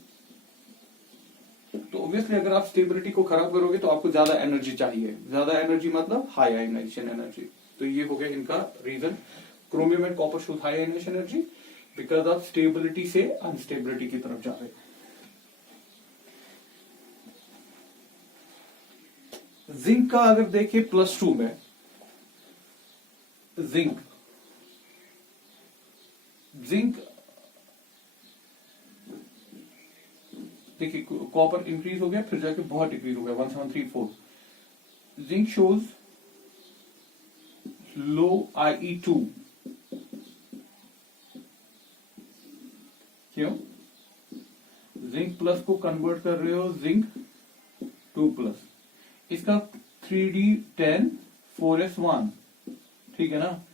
तो ऑब्वियसली अगर आप स्टेबिलिटी को खराब करोगे तो आपको ज्यादा एनर्जी चाहिए, ज्यादा एनर्जी मतलब हाई आयोनाइजेशन एनर्जी। तो ये हो गया इनका reason, chromium and copper shows high ionization energy because of stability से अनस्टेबिलिटी की तरफ जा रहे। जिंक का अगर देखें +2 में, जिंक देखिए कॉपर इंक्रीज हो गया, फिर जाके बहुत डिक्रीज हो गया 1734। जिंक शोज लो IE2, क्यों, जिंक प्लस को कन्वर्ट कर रहे हो जिंक 2+, इसका 3d10 4s1, ठीक है ना।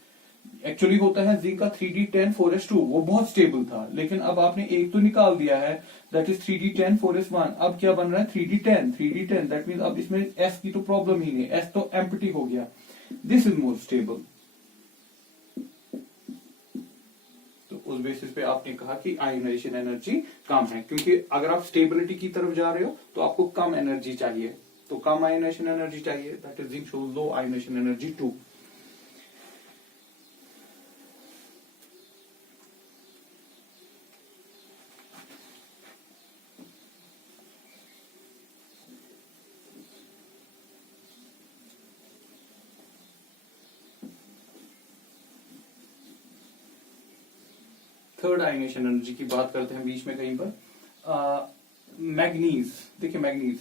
एक्चुअली होता है जिंक का 3d10 4s2, वो बहुत स्टेबल था, लेकिन अब आपने एक तो निकाल दिया है, दैट इज 3d10 4s1। अब क्या बन रहा है 3d10 दैट मीन अब इसमें s की तो प्रॉब्लम ही नहीं, s तो एम्प्टी हो गया। This is more stable. तो उस बेसिस पे आपने कहा कि आयोनाइजेशन एनर्जी कम है, क्योंकि अगर आप स्टेबिलिटी की तरफ जा रहे हो तो आपको कम एनर्जी चाहिए, तो कम आयोनाइजेशन एनर्जी चाहिए, that is zinc shows low ionization energy 2। Third ionization energy की बात करते हैं बीच में कहीं पर। मैग्नीज, देखिए मैग्नीज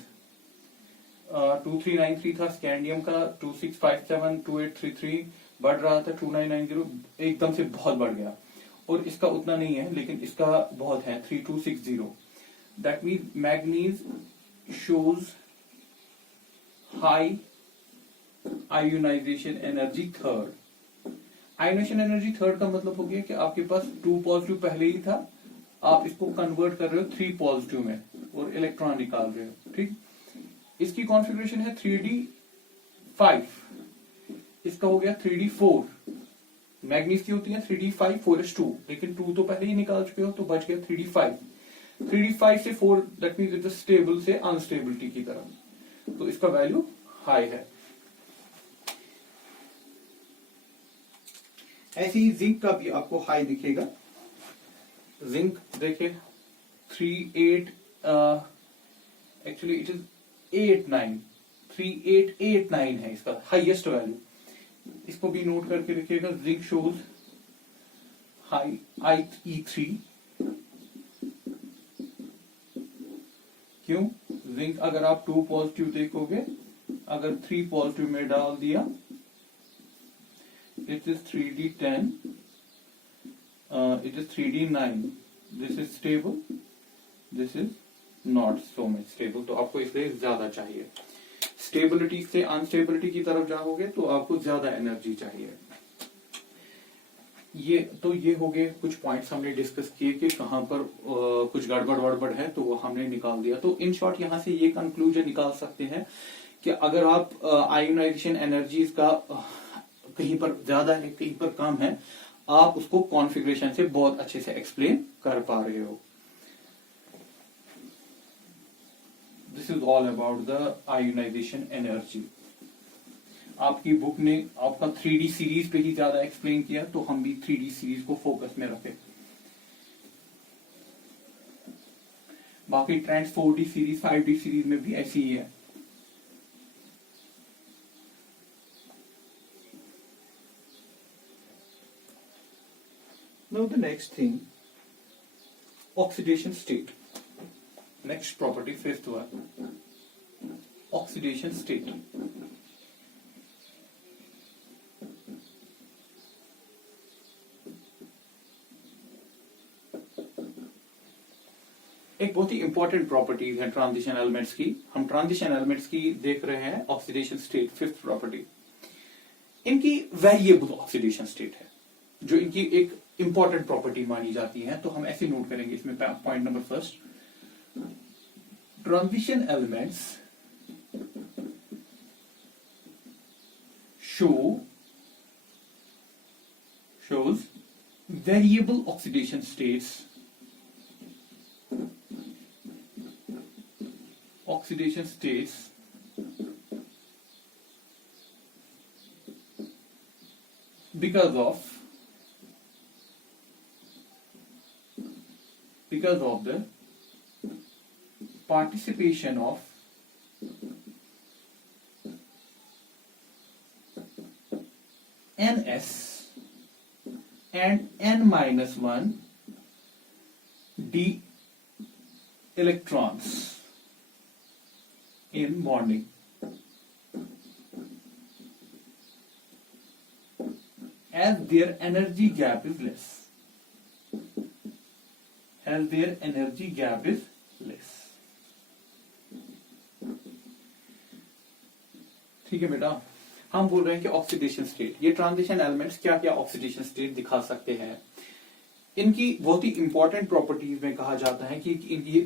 2393 था, स्कैंडियम का 2657 2833 बढ़ रहा था 2990, एकदम से बहुत बढ़ गया। और इसका उतना नहीं है, लेकिन इसका बहुत है 3260। That mean manganese shows high ionization energy third. Ionization energy third का मतलब हो गया कि आपके पास 2 पॉजिटिव पहले ही था, आप इसको कन्वर्ट कर रहे हो 3 पॉजिटिव में और इलेक्ट्रॉन निकाल रहे हो, ठीक। इसकी कॉन्फ़िगरेशन है 3d5, इसका हो गया 3d4। मैग्नीज की होती है 3d5 4s2, लेकिन 2 तो पहले ही निकाल चुके हो, तो बच गया 3d5। 3d5 से 4 that mean it is stable से अनस्टेबिलिटी की तरफ, तो इसका वैल्यू हाई है। ऐसे ही जिंक का भी आपको हाई दिखेगा। जिंक देखिए 38 एक्चुअली इट इज 3889 है इसका हाईएस्ट वैल्यू। इसको भी नोट करके रखिएगा। Zinc shows high IE3। क्यों? जिंक अगर आप 2 पॉजिटिव देखोगे, अगर 3 पॉजिटिव में डाल दिया, it is 3d10, it is 3d9, this is stable, this is not so much stable, तो आपको इसलिए ज्यादा चाहिए। स्टेबिलिटी से अनस्टेबिलिटी की तरफ जाओगे तो आपको ज्यादा एनर्जी चाहिए। ये हो गए कुछ पॉइंट्स हमने डिस्कस किए कि कहां पर कुछ गड़बड़ है, तो वो हमने निकाल दिया। तो इन शॉर्ट यहां से ये कंक्लूजन निकाल सकते हैं कि अगर आप आयोनाइजेशन एनर्जीज का कहीं पर ज्यादा है कहीं पर कम है, आप उसको कॉन्फ़िगरेशन से बहुत अच्छे से एक्सप्लेन कर पा रहे हो। This is all about the ionization energy. आपकी बुक ने आपका 3D सीरीज पे ही ज्यादा एक्सप्लेन किया, तो हम भी 3D सीरीज को फोकस में रखें। बाकी trends 4D series 5D series में भी ऐसी ही है। Now the next thing, oxidation state. Next property, fifth one, oxidation state. एक बहुत ही इंपॉर्टेंट प्रॉपर्टीज है ट्रांजिशन एलिमेंट्स की। हम ट्रांजिशन एलिमेंट्स की देख रहे हैं ऑक्सीडेशन स्टेट, फिफ्थ प्रॉपर्टी। इनकी वेरिएबल ऑक्सीडेशन स्टेट है, जो इनकी एक इंपॉर्टेंट प्रॉपर्टी मानी जाती है। तो हम ऐसे नोट करेंगे इसमें point number first, transition elements shows variable oxidation states, because of the participation of Ns and N-1 d electrons in bonding. As their energy gap is less. ठीक है बेटा। हम बोल रहे हैं कि ऑक्सीडेशन स्टेट, ये ट्रांजिशन एलिमेंट्स क्या क्या ऑक्सीडेशन स्टेट दिखा सकते हैं। इनकी बहुत ही इंपॉर्टेंट प्रॉपर्टीज में कहा जाता है कि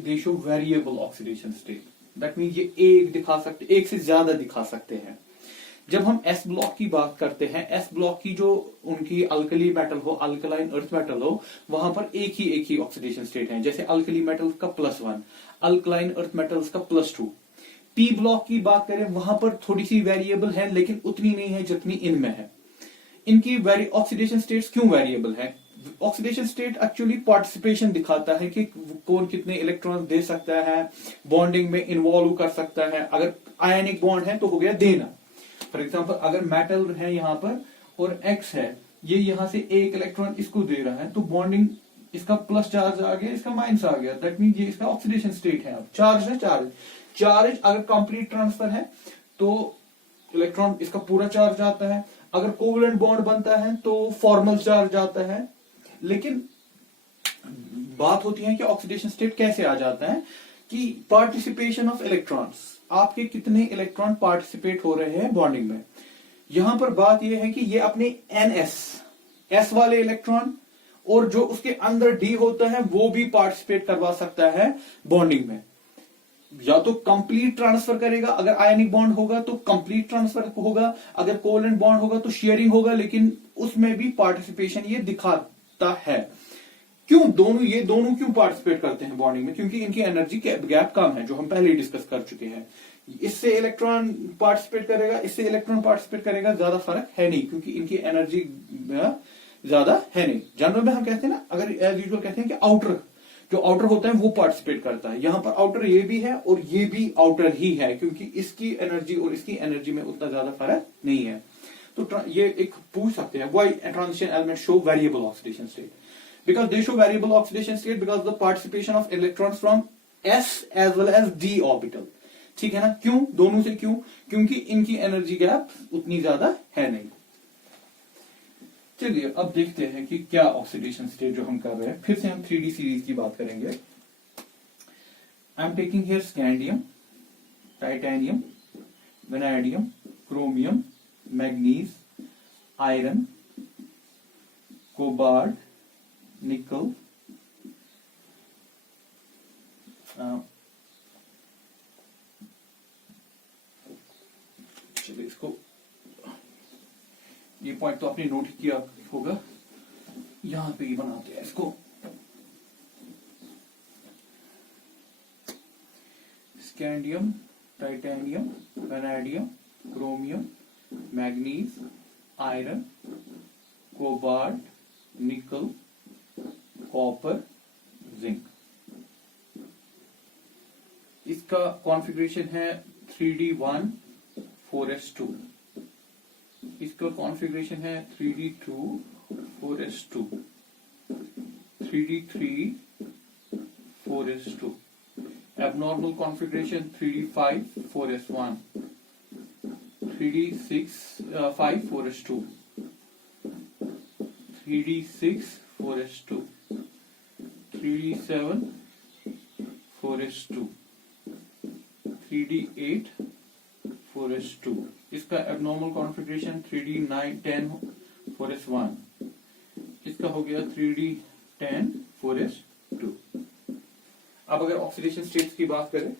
दे show variable oxidation state. That mean ये एक दिखा सकते, एक से ज्यादा दिखा सकते हैं। जब हम एस ब्लॉक की बात करते हैं, एस ब्लॉक की जो उनकी अल्कली मेटल हो, अल्कलाइन अर्थ मेटल हो, वहां पर एक ही ऑक्सीडेशन स्टेट है। जैसे अल्कली मेटल्स का +1, अल्कलाइन अर्थ मेटल्स का +2। पी ब्लॉक की बात करें, वहां पर थोड़ी सी वेरिएबल है, लेकिन उतनी नहीं है जितनी इनमें है। इनकी ऑक्सीडेशन स्टेट्स क्यों वेरिएबल है? ऑक्सीडेशन स्टेट एक्चुअली पार्टिसिपेशन दिखाता है कि कौन कितने इलेक्ट्रॉन दे सकता है, बॉन्डिंग में इन्वॉल्व कर सकता है। अगर आयनिक बॉन्ड है तो हो गया देना। फॉर एग्जाम्पल अगर मेटल है यहाँ पर और एक्स है, ये यहाँ से एक इलेक्ट्रॉन इसको दे रहा है, तो बॉन्डिंग इसका प्लस चार्ज आ गया, इसका माइनस आ गया। दैट मीन ये इसका ऑक्सीडेशन स्टेट है। अब चार्ज है, चार्ज अगर कंप्लीट ट्रांसफर है तो इलेक्ट्रॉन इसका पूरा चार्ज आता है। अगर कोवेलेंट बॉन्ड बनता है तो फॉर्मल चार्ज आता है। लेकिन बात होती है कि ऑक्सीडेशन स्टेट कैसे आ जाता है, कि पार्टिसिपेशन ऑफ इलेक्ट्रॉन्स, आपके कितने इलेक्ट्रॉन पार्टिसिपेट हो रहे हैं बॉन्डिंग में। यहां पर बात यह है कि ये अपने एस वाले इलेक्ट्रॉन और जो उसके अंदर डी होता है वो भी पार्टिसिपेट करवा सकता है बॉन्डिंग में। या तो कंप्लीट ट्रांसफर करेगा, अगर आयनिक बॉन्ड होगा तो कंप्लीट ट्रांसफर होगा, अगर कोवेलेंट बॉन्ड होगा तो शेयरिंग होगा, लेकिन उसमें भी पार्टिसिपेशन ये दिखाता है। क्यों ये दोनों क्यों पार्टिसिपेट करते हैं बॉन्डिंग में? क्योंकि इनकी एनर्जी गैप कम है, जो हम पहले ही डिस्कस कर चुके हैं। इससे इलेक्ट्रॉन पार्टिसिपेट करेगा, इससे इलेक्ट्रॉन पार्टिसिपेट करेगा, ज्यादा फर्क है नहीं, क्योंकि इनकी एनर्जी ज्यादा है नहीं। जनरल में हम कहते हैं ना, अगर एज यूजुअल कहते हैं कि आउटर होता है वो पार्टिसिपेट करता है। यहां पर आउटर ये भी है और ये भी आउटर ही है, क्योंकि इसकी एनर्जी और इसकी एनर्जी में उतना ज्यादा फर्क नहीं है। तो ये एक पूछ सकते हैं, why transition element show variable oxidation state? Because they show variable oxidation state because of the participation of electrons from s as well as d orbital. ठीक है ना? क्यों? दोनों से क्यों? क्योंकि इनकी एनर्जी गैप उतनी ज्यादा है नहीं। चलिए अब देखते हैं कि क्या ऑक्सीडेशन स्टेट जो हम कर रहे हैं। फिर से हम 3D सीरीज की बात करेंगे। I am taking here scandium, titanium, vanadium, chromium, manganese, iron, cobalt, निकल, चलिए इसको, ये पॉइंट तो आपने नोट किया होगा, यहां पे ही बनाते हैं इसको। Scandium, titanium, vanadium, chromium, manganese, iron, cobalt, निकल, कॉपर, जिंक। इसका कॉन्फ़िगरेशन है 3D1 4s2। इसका कॉन्फ़िगरेशन है 3D2 4s2, 3D3 4s2। Abnormal configuration 3D5 4s1, 3D6 5 4s2, 3D6 4s2, 3D7 4s2, 3D8 4s2। इसका एबनॉर्मल कॉन्फ़िगरेशन 3D9 10 4s1। इसका हो गया 3D10 4s2। अब अगर ऑक्सीडेशन स्टेट्स की बात करें,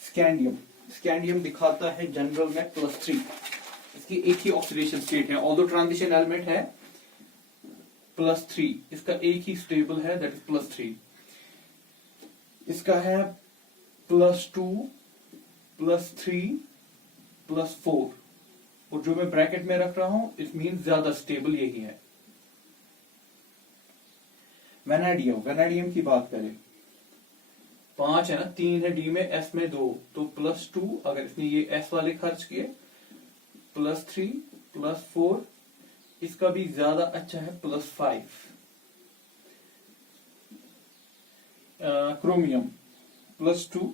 स्कैंडियम दिखाता है जनरल में +3। इसकी एक ही ऑक्सीडेशन स्टेट है, ऑल्दो ट्रांजिशन एलिमेंट है +3। इसका एक ही स्टेबल है, दैट इज +3। इसका है +2, +3, +4, और जो मैं ब्रैकेट में रख रहा हूं इट मीन ज्यादा स्टेबल यही है। वेनेडियम की बात करें, 5 है ना, 3 है डी में, एस में 2, तो +2। अगर इसने ये एस वाले खर्च किए, +3, +4, इसका भी ज्यादा अच्छा है +5। क्रोमियम +2,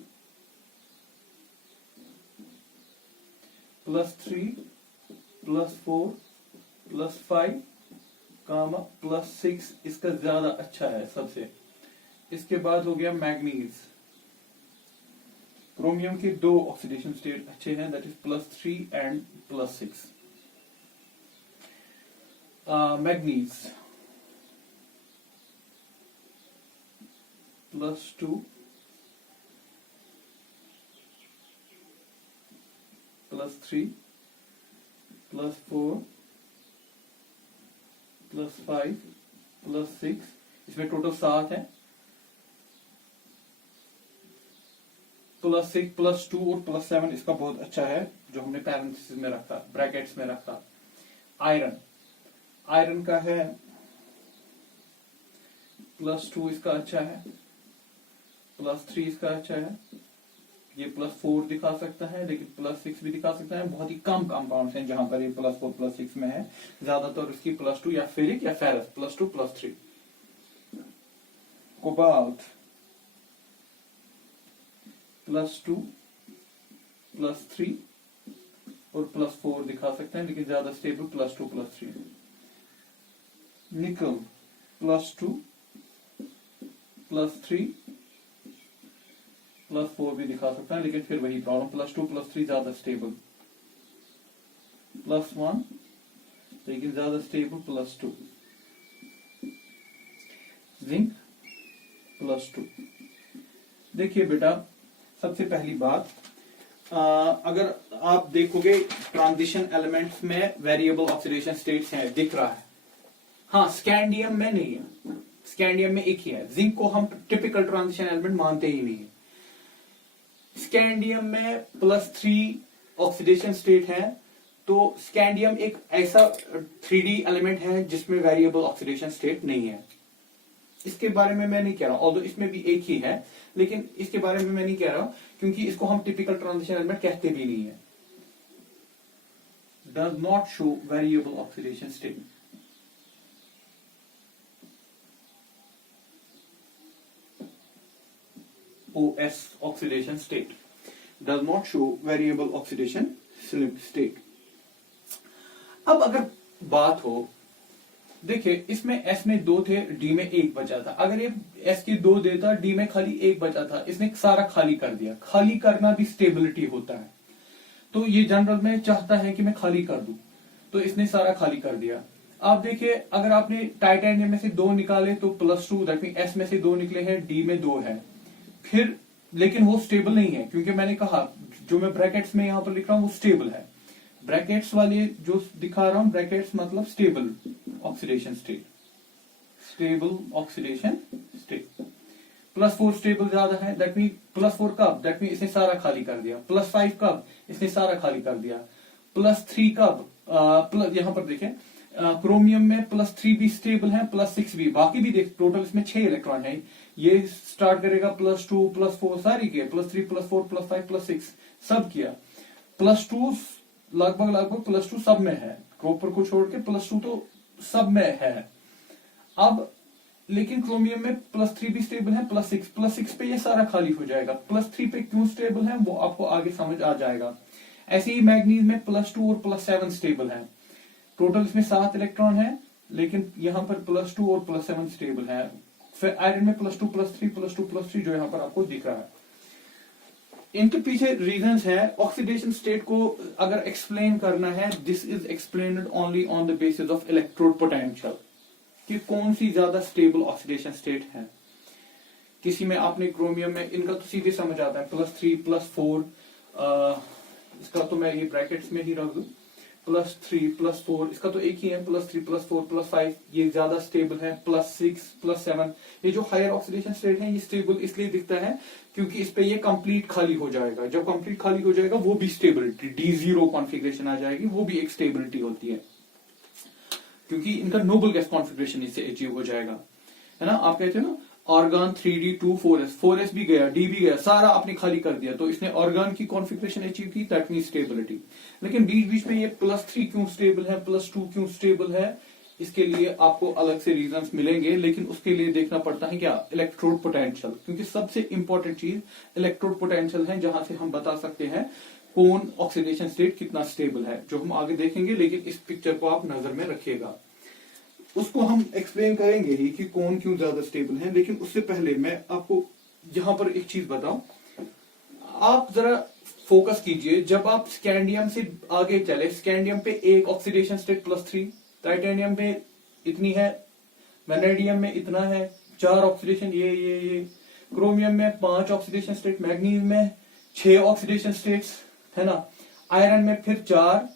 +3, +4, +5, +6, इसका ज्यादा अच्छा है सबसे। इसके बाद हो गया मैग्नीज क्रोमियम के दो ऑक्सीडेशन स्टेट अच्छे हैं, दैट इज +3 एंड +6। मैग्नीज +2 +3 +4 +5 +6, इसमें टोटल 7 है। +6 +2 और +7 इसका बहुत अच्छा है, जो हमने पैरेंथेसिस में रखा, ब्रैकेट्स में रखा। आयरन का है +2 इसका अच्छा है, +3 इसका अच्छा है, ये +4 दिखा सकता है, लेकिन +6 भी दिखा सकता है। बहुत ही कम कंपाउंड्स हैं जहां पर ये +4 +6 में है, ज्यादातर इसकी +2 या फेरिक या फेरस, +2 +3। कोबाल्ट +2 +3 और +4 दिखा सकते हैं, लेकिन ज्यादा स्टेबल +2 +3। निकल +2 +3 +4 भी दिखा सकता है, लेकिन फिर वही प्रॉब्लम, +2 +3 ज्यादा स्टेबल, +1 लेकिन ज्यादा स्टेबल +2। जिंक +2। देखिए बेटा, सबसे पहली बात, अगर आप देखोगे ट्रांजिशन एलिमेंट्स में वेरिएबल ऑक्सीडेशन स्टेट्स हैं, दिख रहा है। हाँ, स्कैंडियम में नहीं है, स्कैंडियम में एक ही है। जिंक को हम टिपिकल ट्रांजिशन एलिमेंट मानते ही नहीं है। स्कैंडियम में +3 ऑक्सीडेशन स्टेट है, तो स्कैंडियम एक ऐसा 3D एलिमेंट है जिसमें वेरिएबल ऑक्सीडेशन स्टेट नहीं है। इसके बारे में मैं नहीं कह रहा हूं, ऑल्दो इसमें भी एक ही है, लेकिन इसके बारे में मैं नहीं कह रहा हूं क्योंकि इसको हम टिपिकल ट्रांजिशन एलिमेंट कहते भी नहीं है। Does not show variable oxidation state. OS oxidation state does not show variable oxidation state। अब अगर बात हो, देखिए इसमें S में 2 थे, D में 1 बचा था। अगर ये S की 2 देता, D में खाली 1 बचा था, इसने सारा खाली कर दिया। खाली करना भी स्टेबिलिटी होता है, तो ये जनरल में चाहता है कि मैं खाली कर दूं, तो इसने सारा खाली कर दिया। आप देखिए, अगर आपने टाइटेनियम में से 2 निकाले तो +2, दैट मीन S में से 2 निकले हैं, D में 2 है। फिर लेकिन वो स्टेबल नहीं है, क्योंकि मैंने कहा जो मैं ब्रैकेट्स में यहां पर लिख रहा हूं वो स्टेबल है। ब्रैकेट्स वाले जो दिखा रहा हूं, ब्रैकेट्स मतलब stable oxidation state, stable oxidation state. +4 stable ज्यादा है, दैट मीन +4 कब, दैट मीन इसने सारा खाली कर दिया। +5 कब, इसने सारा खाली कर दिया। +3 कब, यहां पर देखें क्रोमियम में +3 भी स्टेबल है, +6 भी, बाकी भी देख, टोटल इसमें 6 इलेक्ट्रॉन है। ये स्टार्ट करेगा +2 +4 सारी किया, +3 +4 +5 +6 सब किया। +2 लगभग +2 सब में है, कॉपर को छोड़ के +2 तो सब में है। अब लेकिन क्रोमियम में +3 भी स्टेबल है, +6 पे ये सारा खाली हो जाएगा। +3 पे क्यों स्टेबल है वो आपको आगे समझ आ जाएगा। ऐसे ही मैग्नीज में +2 और +7 स्टेबल है। टोटल इसमें 7 इलेक्ट्रॉन है, लेकिन यहां पर +2 और +7 स्टेबल है। फिर आयरन में +2 +3 +2 +3 जो यहां पर आपको दिख रहा है। इनके पीछे रीजंस है। ऑक्सीडेशन स्टेट को अगर एक्सप्लेन करना है, this is explained only on the basis of electrode potential, कि कौन सी ज्यादा स्टेबल ऑक्सीडेशन स्टेट है। किसी में आपने क्रोमियम में, इनका तो सीधे समझ आता है, +3 +4, इसका तो मैं ये ब्रैकेट्स में ही रख दूं, +3 +4, इसका तो एक ही है, +3 +4 +5, ये ज्यादा स्टेबल है। +6 +7, ये जो हायर ऑक्सीडेशन स्टेट है ये स्टेबल इसलिए दिखता है क्योंकि इस पे ये कंप्लीट खाली हो जाएगा। जब कंप्लीट खाली हो जाएगा वो भी स्टेबिलिटी, D0 कॉन्फ़िगरेशन आ जाएगी, वो भी एक स्टेबिलिटी होती है, क्योंकि इनका नोबल गैस कॉन्फ़िगरेशन इससे अचीव हो जाएगा, है ना। आप कहते हो ना ऑर्गन 3D2 4s भी गया, D भी गया, सारा आपने खाली कर दिया, तो इसने ऑर्गन की कॉन्फ़िगरेशन अचीव की, दैट मींस स्टेबिलिटी। लेकिन बीच बीच में ये +3 क्यों स्टेबल है, +2 क्यों स्टेबल है, इसके लिए आपको अलग से रीजंस मिलेंगे, लेकिन उसके लिए देखना पड़ता है क्या, इलेक्ट्रोड पोटेंशियल, क्योंकि सबसे इंपॉर्टेंट चीज इलेक्ट्रोड पोटेंशियल है, जहां से हम बता सकते हैं कौन ऑक्सीडेशन स्टेट कितना स्टेबल है, जो हम आगे देखेंगे। लेकिन इस पिक्चर को आप नजर में रखिएगा, उसको हम एक्सप्लेन करेंगे ही कि कौन क्यों ज्यादा स्टेबल है। लेकिन उससे पहले मैं आपको यहां पर एक चीज बताऊं, आप जरा फोकस कीजिए, जब आप स्कैंडियम से आगे चले, स्कैंडियम पे एक ऑक्सीडेशन स्टेट +3, टाइटेनियम पे इतनी है, वेनेडियम में इतना है, 4 ऑक्सीडेशन, ये क्रोमियम में 5 ऑक्सीडेशन स्टेट, मैग्नीज में 6 ऑक्सीडेशन स्टेट्स, है ना, आयरन में फिर 4,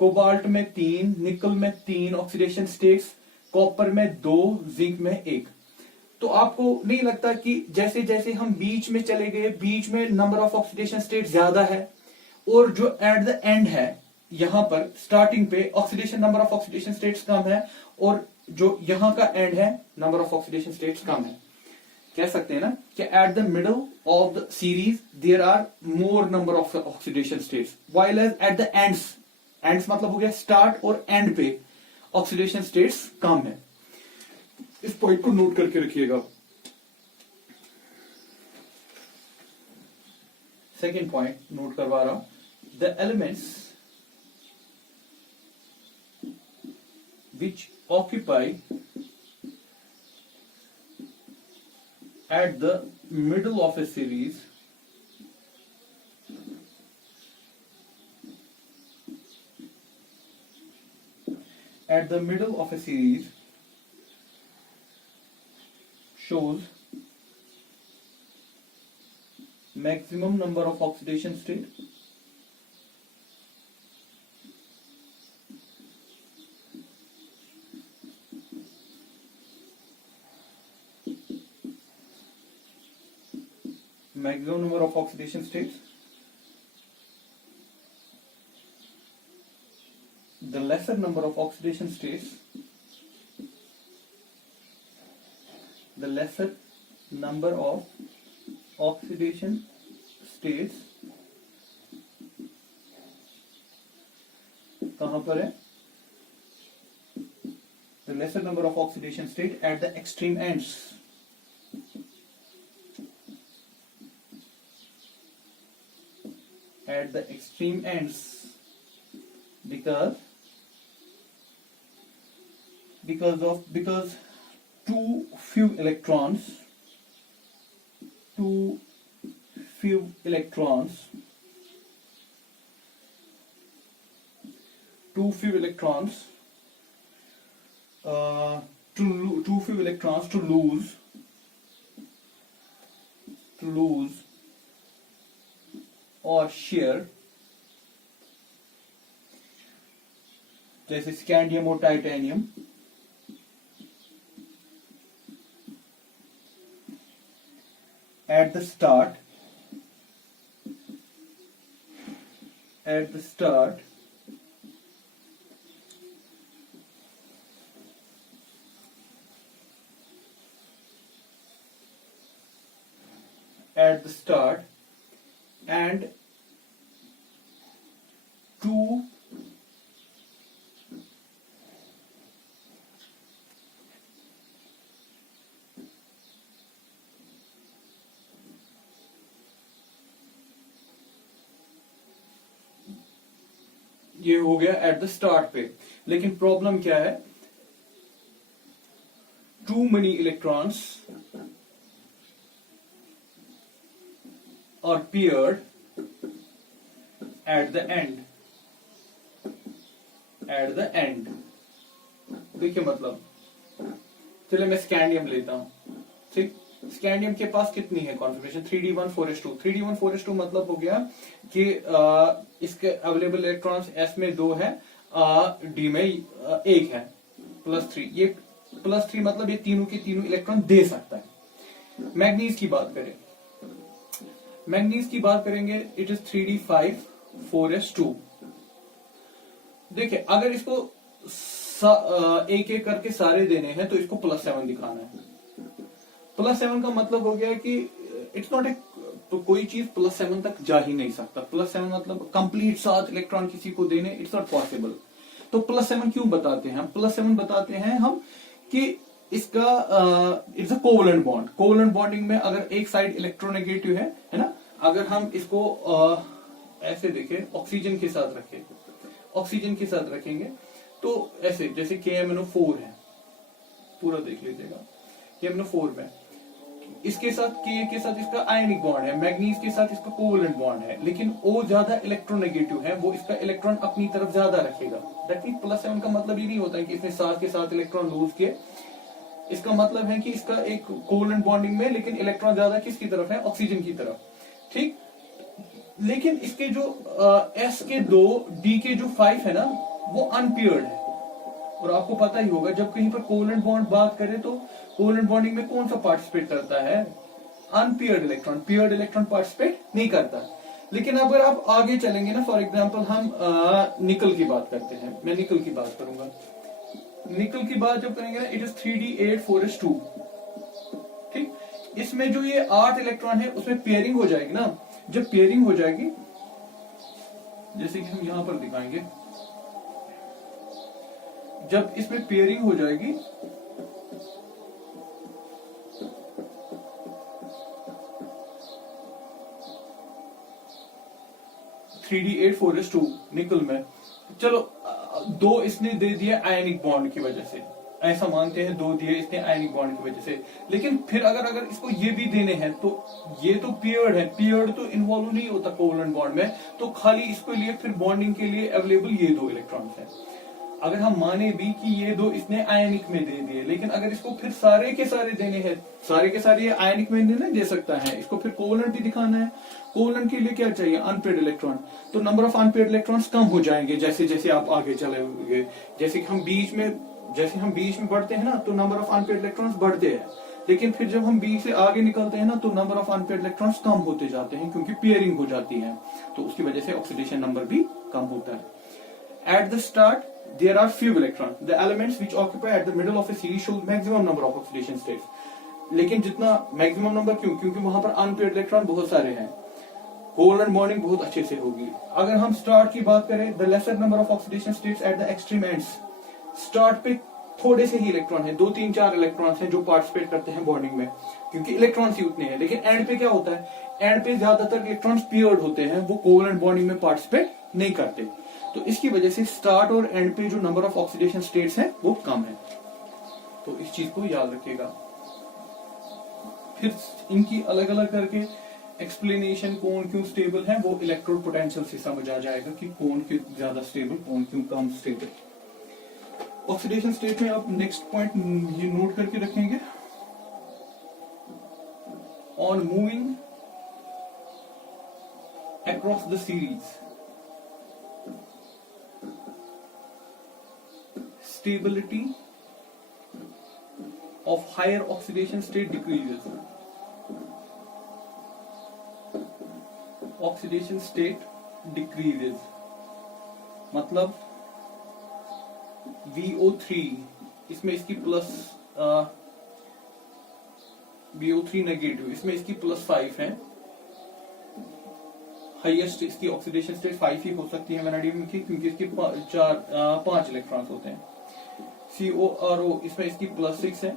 कोबाल्ट में 3, निकल में 3 ऑक्सीडेशन स्टेट्स, कॉपर में 2, जिंक में 1। तो आपको नहीं लगता कि जैसे जैसे हम बीच में चले गए, बीच में नंबर ऑफ ऑक्सीडेशन स्टेट ज्यादा है, और जो एट द एंड है यहां पर स्टार्टिंग पे oxidation number of oxidation states कम है, और जो यहां का एंड है नंबर ऑफ ऑक्सीडेशन स्टेट्स कम है। कह सकते हैं ना कि at the middle of the series there are more number of oxidation states, while as at the ends मतलब हो गया स्टार्ट और एंड पे ऑक्सीडेशन स्टेट्स कम है। इस पॉइंट को नोट करके रखिएगा। सेकेंड पॉइंट नोट करवा रहा हूं, the elements which occupy at the middle of a series shows maximum number of oxidation state, maximum number of oxidation states, the lesser number of oxidation states, the lesser number of oxidation states कहां पर है, the lesser number of oxidation state at the extreme ends, at the extreme ends, because too few electrons to lose और share, जैसे scandium और titanium, at the start and two ये हो गया at the start पे। लेकिन problem क्या है, too many electrons are paired at the end. देखिए मतलब, चलिए मैं स्कैंडियम लेता हूं, ठीक। स्कैंडियम के पास कितनी है configuration, 3d1 4s2। 3d1 4s2 मतलब हो गया कि इसके अवेलेबल इलेक्ट्रॉन्स s में 2 है, d में 1 है, +3। ये +3 मतलब ये तीनों के तीनों इलेक्ट्रॉन दे सकता है। मैग्नीज की बात करेंगे, इट इज 3d5 4s2। देखिए अगर इसको एक एक करके सारे देने हैं तो इसको +7 दिखाना है। +7 का मतलब हो गया कि इट्स नॉट ए, तो कोई चीज +7 तक जा ही नहीं सकता। +7 मतलब कंप्लीट 7 इलेक्ट्रॉन किसी को देने, इट्स नॉट पॉसिबल। तो +7 क्यों बताते हैं हम? +7 बताते हैं हम कि इसका it's a covalent bond. Covalent bonding में अगर एक साइड इलेक्ट्रोनेगेटिव है ना, अगर हम इसको ऐसे देखें, ऑक्सीजन के साथ रखेंगे तो ऐसे, जैसे KMnO4 है, पूरा देख लीजिएगा, KMnO4 में इसके साथ के साथ इसका आयनिक बॉन्ड है, मैग्नीज के साथ इसका कोवेलेंट बॉन्ड है, लेकिन O ज्यादा इलेक्ट्रोनेगेटिव है, वो इसका इलेक्ट्रॉन अपनी तरफ ज्यादा रखेगा। दैट मीन +7 का मतलब ये नहीं होता है कि इसने 7 के साथ इलेक्ट्रॉन लूज किए, इसका मतलब है कि इसका एक कोवेलेंट बॉन्डिंग में, लेकिन इलेक्ट्रॉन ज्यादा किसकी तरफ है, ऑक्सीजन की तरफ, ठीक। लेकिन इसके जो S के 2 D के जो 5 है ना, वो अनपेयर्ड है। और आपको पता ही होगा जब कहीं पर कोवेलेंट बॉन्ड बात करें तो कोवेलेंट बॉन्डिंग में कौन सा पार्टिसिपेट करता है, unpaired electron, paired electron participate नहीं करता। लेकिन अगर आप आगे चलेंगे ना, फॉर एग्जांपल हम निकल की बात करते हैं, मैं निकल की बात करूंगा। निकल की बात जब करेंगे ना, इट इज 3d8 4s2, ठीक। इसमें जो ये 8 इलेक्ट्रॉन है उसमें पेयरिंग हो जाएगी ना, जब पेयरिंग हो जाएगी, जैसे कि हम यहां पर दिखाएंगे, जब इसमें पेयरिंग हो जाएगी, (3d8 4s2) निकल में, चलो 2 इसने दे दिया आयनिक बॉन्ड की वजह से, ऐसा मानते हैं 2 दिए इसने आयनिक बॉन्ड की वजह से। लेकिन फिर अगर इसको ये भी देने हैं तो ये तो पेयर्ड है, पेयर्ड तो इन्वॉल्व नहीं होता कोवेलेंट बॉन्ड में, तो खाली इसके लिए फिर बॉन्डिंग के लिए अवेलेबल ये 2 इलेक्ट्रॉन्स हैं। अगर हम माने भी कि ये 2 इसने आयनिक में दे दिए, लेकिन अगर इसको फिर सारे के सारे देने हैं, सारे के सारे ये आयनिक में नहीं दे सकता है, इसको फिर कोवेलेंट भी दिखाना है। कोवेलेंट के लिए क्या चाहिए, अनपेयर्ड इलेक्ट्रॉन, तो नंबर ऑफ अनपेयर्ड इलेक्ट्रॉन्स कम हो जाएंगे जैसे जैसे आप आगे चलेंगे। जैसे कि हम बीच में बढ़ते हैं ना, तो नंबर ऑफ अनपेयर्ड इलेक्ट्रॉन्स बढ़ते हैं, लेकिन फिर जब हम बीच से आगे निकलते हैं ना, तो नंबर ऑफ अनपेयर्ड इलेक्ट्रॉन्स कम होते जाते हैं, क्योंकि पेयरिंग हो जाती है, तो उसकी वजह से ऑक्सीडेशन नंबर भी कम होता है। At the start there are few electrons. The elements which occupy at the middle of a series show maximum number of oxidation states. लेकिन जितना मैक्सिमम नंबर, क्योंकि वहां पर अनपेयर्ड इलेक्ट्रॉन बहुत सारे हैं, कोवेलेंट बॉन्डिंग बहुत अच्छे से होगी। अगर हम स्टार्ट की बात करें, the lesser number of oxidation states at the extreme ends, start पे थोड़े से ही इलेक्ट्रॉन है, 2 3 4 इलेक्ट्रॉन्स हैं जो पार्टिसिपेट करते हैं बॉन्डिंग में, क्योंकि इलेक्ट्रॉन्स ही उतने हैं। लेकिन एंड पे क्या होता है, एंड पे ज्यादातर इलेक्ट्रॉन्स पेयर्ड होते हैं, वो कोवेलेंट बॉन्डिंग में पार्टिसिपेट नहीं करते, तो इसकी वजह से स्टार्ट और एंड पे जो नंबर ऑफ ऑक्सीडेशन स्टेट्स हैं वो कम है, तो इस चीज को याद रखिएगा। फिर इनकी अलग अलग करके एक्सप्लेनेशन, कौन क्यों स्टेबल है, वो इलेक्ट्रोड पोटेंशियल से समझ आ जाएगा कि कौन क्यों ज्यादा स्टेबल, कौन क्यों कम स्टेबल। ऑक्सीडेशन स्टेट में आप नेक्स्ट पॉइंट ये नोट करके रखेंगे, on moving across the series stability of higher oxidation state decreases. Oxidation state decreases मतलब VO3, इसमें इसकी प्लस VO3 नेगेटिव, इसमें इसकी +5 है, हाईएस्ट इसकी ऑक्सीडेशन स्टेट 5 ही हो सकती है वैनेडियम की, क्योंकि इसकी 5 इलेक्ट्रॉन्स होते हैं। CORO, इसमें इसकी +6 है,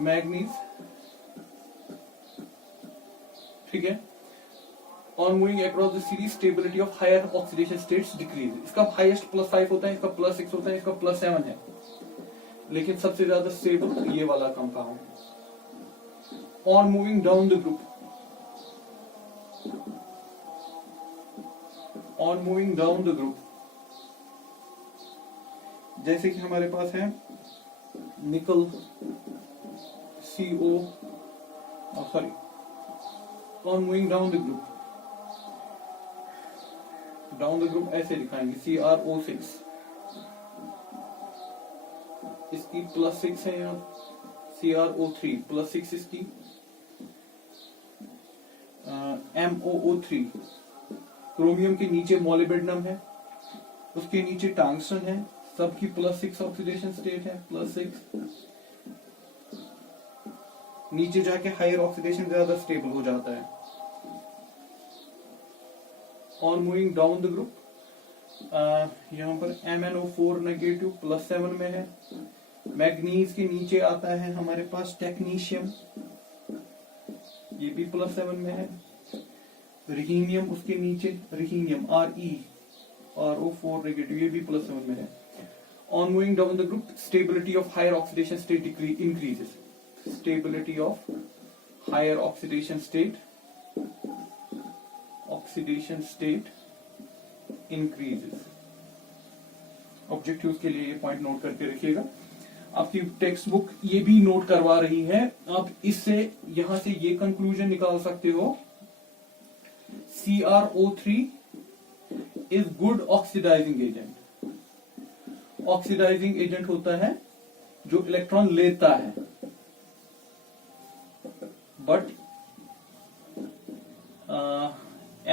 मैग्नीज, ठीक है। On moving across the series stability of higher oxidation states decrease, इसका हाईएस्ट +5 होता है, इसका +6 होता है, इसका +7 है, लेकिन सबसे ज्यादा स्टेबल ये वाला compound. On moving down the group, on moving down the group, जैसे कि हमारे पास है निकल CO, sorry, on moving down the group, down the group ऐसे दिखाएंगे, CrO6, इसकी +6 है यहाँ, CrO3 +6 इसकी, MOO3, क्रोमियम के नीचे मोलिब्डेनम है, उसके नीचे टंगस्टन है, सबकी +6 ऑक्सीडेशन स्टेट है, +6, नीचे जाके हायर ऑक्सीडेशन ज्यादा स्टेबल हो जाता है। On moving down the group, यहाँ पर MnO4 नेगेटिव +7 में है, मैग्नीज के नीचे आता है हमारे पास टेक्नीशियम, ये भी +7 में है, रिहीनियम उसके नीचे, रिहीनियम ReRO4 नेगेटिव, ये भी +7 में है। On moving down the group, stability of higher oxidation state increases. Stability of higher oxidation state increases. Objectives के लिए ये पॉइंट नोट करके रखिएगा। आपकी टेक्स्ट बुक ये भी नोट करवा रही है, आप इससे यहां से ये कंक्लूजन निकाल सकते हो, CrO3 is good oxidizing agent. Oxidizing agent होता है जो इलेक्ट्रॉन लेता है, but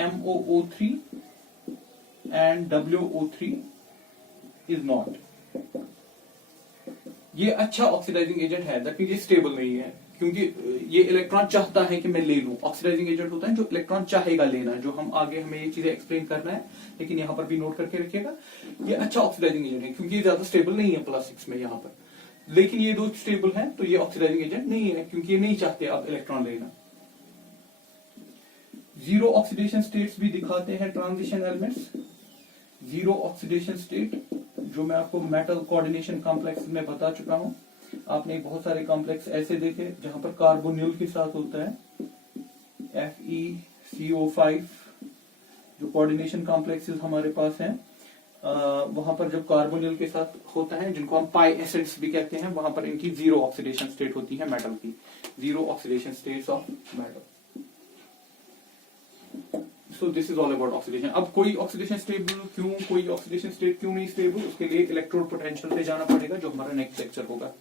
MoO3 and WO3 is not. ये अच्छा ऑक्सीडाइजिंग एजेंट है, दैट मीन ये स्टेबल नहीं है, क्योंकि ये इलेक्ट्रॉन चाहता है कि मैं ले लूं। ऑक्सीडाइजिंग एजेंट होता है जो इलेक्ट्रॉन चाहेगा लेना, जो हम आगे हमें ये चीजें एक्सप्लेन करना है, लेकिन यहां पर भी नोट करके रखिएगा। ये अच्छा ऑक्सीडाइजिंग एजेंट है क्योंकि ये ज्यादा स्टेबल नहीं है प्लास्टिक्स में यहां पर, लेकिन ये दो स्टेबल है, तो ये ऑक्सीडाइजिंग एजेंट नहीं है क्योंकि ये नहीं चाहते आप इलेक्ट्रॉन लेना। जीरो ऑक्सीडेशन स्टेट्स भी दिखाते हैं transition elements. Zero oxidation state जो मैं आपको मेटल कोऑर्डिनेशन कॉम्प्लेक्स में बता चुका हूं, आपने बहुत सारे कॉम्प्लेक्स ऐसे देखे जहां पर कार्बोनिल के साथ होता है, FeCO5 जो कोऑर्डिनेशन कॉम्प्लेक्सेस हमारे पास हैं, वहां पर जब कार्बोनिल के साथ होता है, जिनको हम पाई एसिड्स भी कहते हैं, वहां पर इनकी जीरो ऑक्सीडेशन स्टेट होती है मेटल की, zero oxidation states of metal. So this is all about oxidation. अब कोई ऑक्सीडेशन स्टेबल क्यों, कोई ऑक्सीडेशन स्टेट क्यों नहीं स्टेबल, उसके लिए इलेक्ट्रोड पोटेंशियल पे जाना पड़ेगा, जो हमारा नेक्स्ट लेक्चर होगा।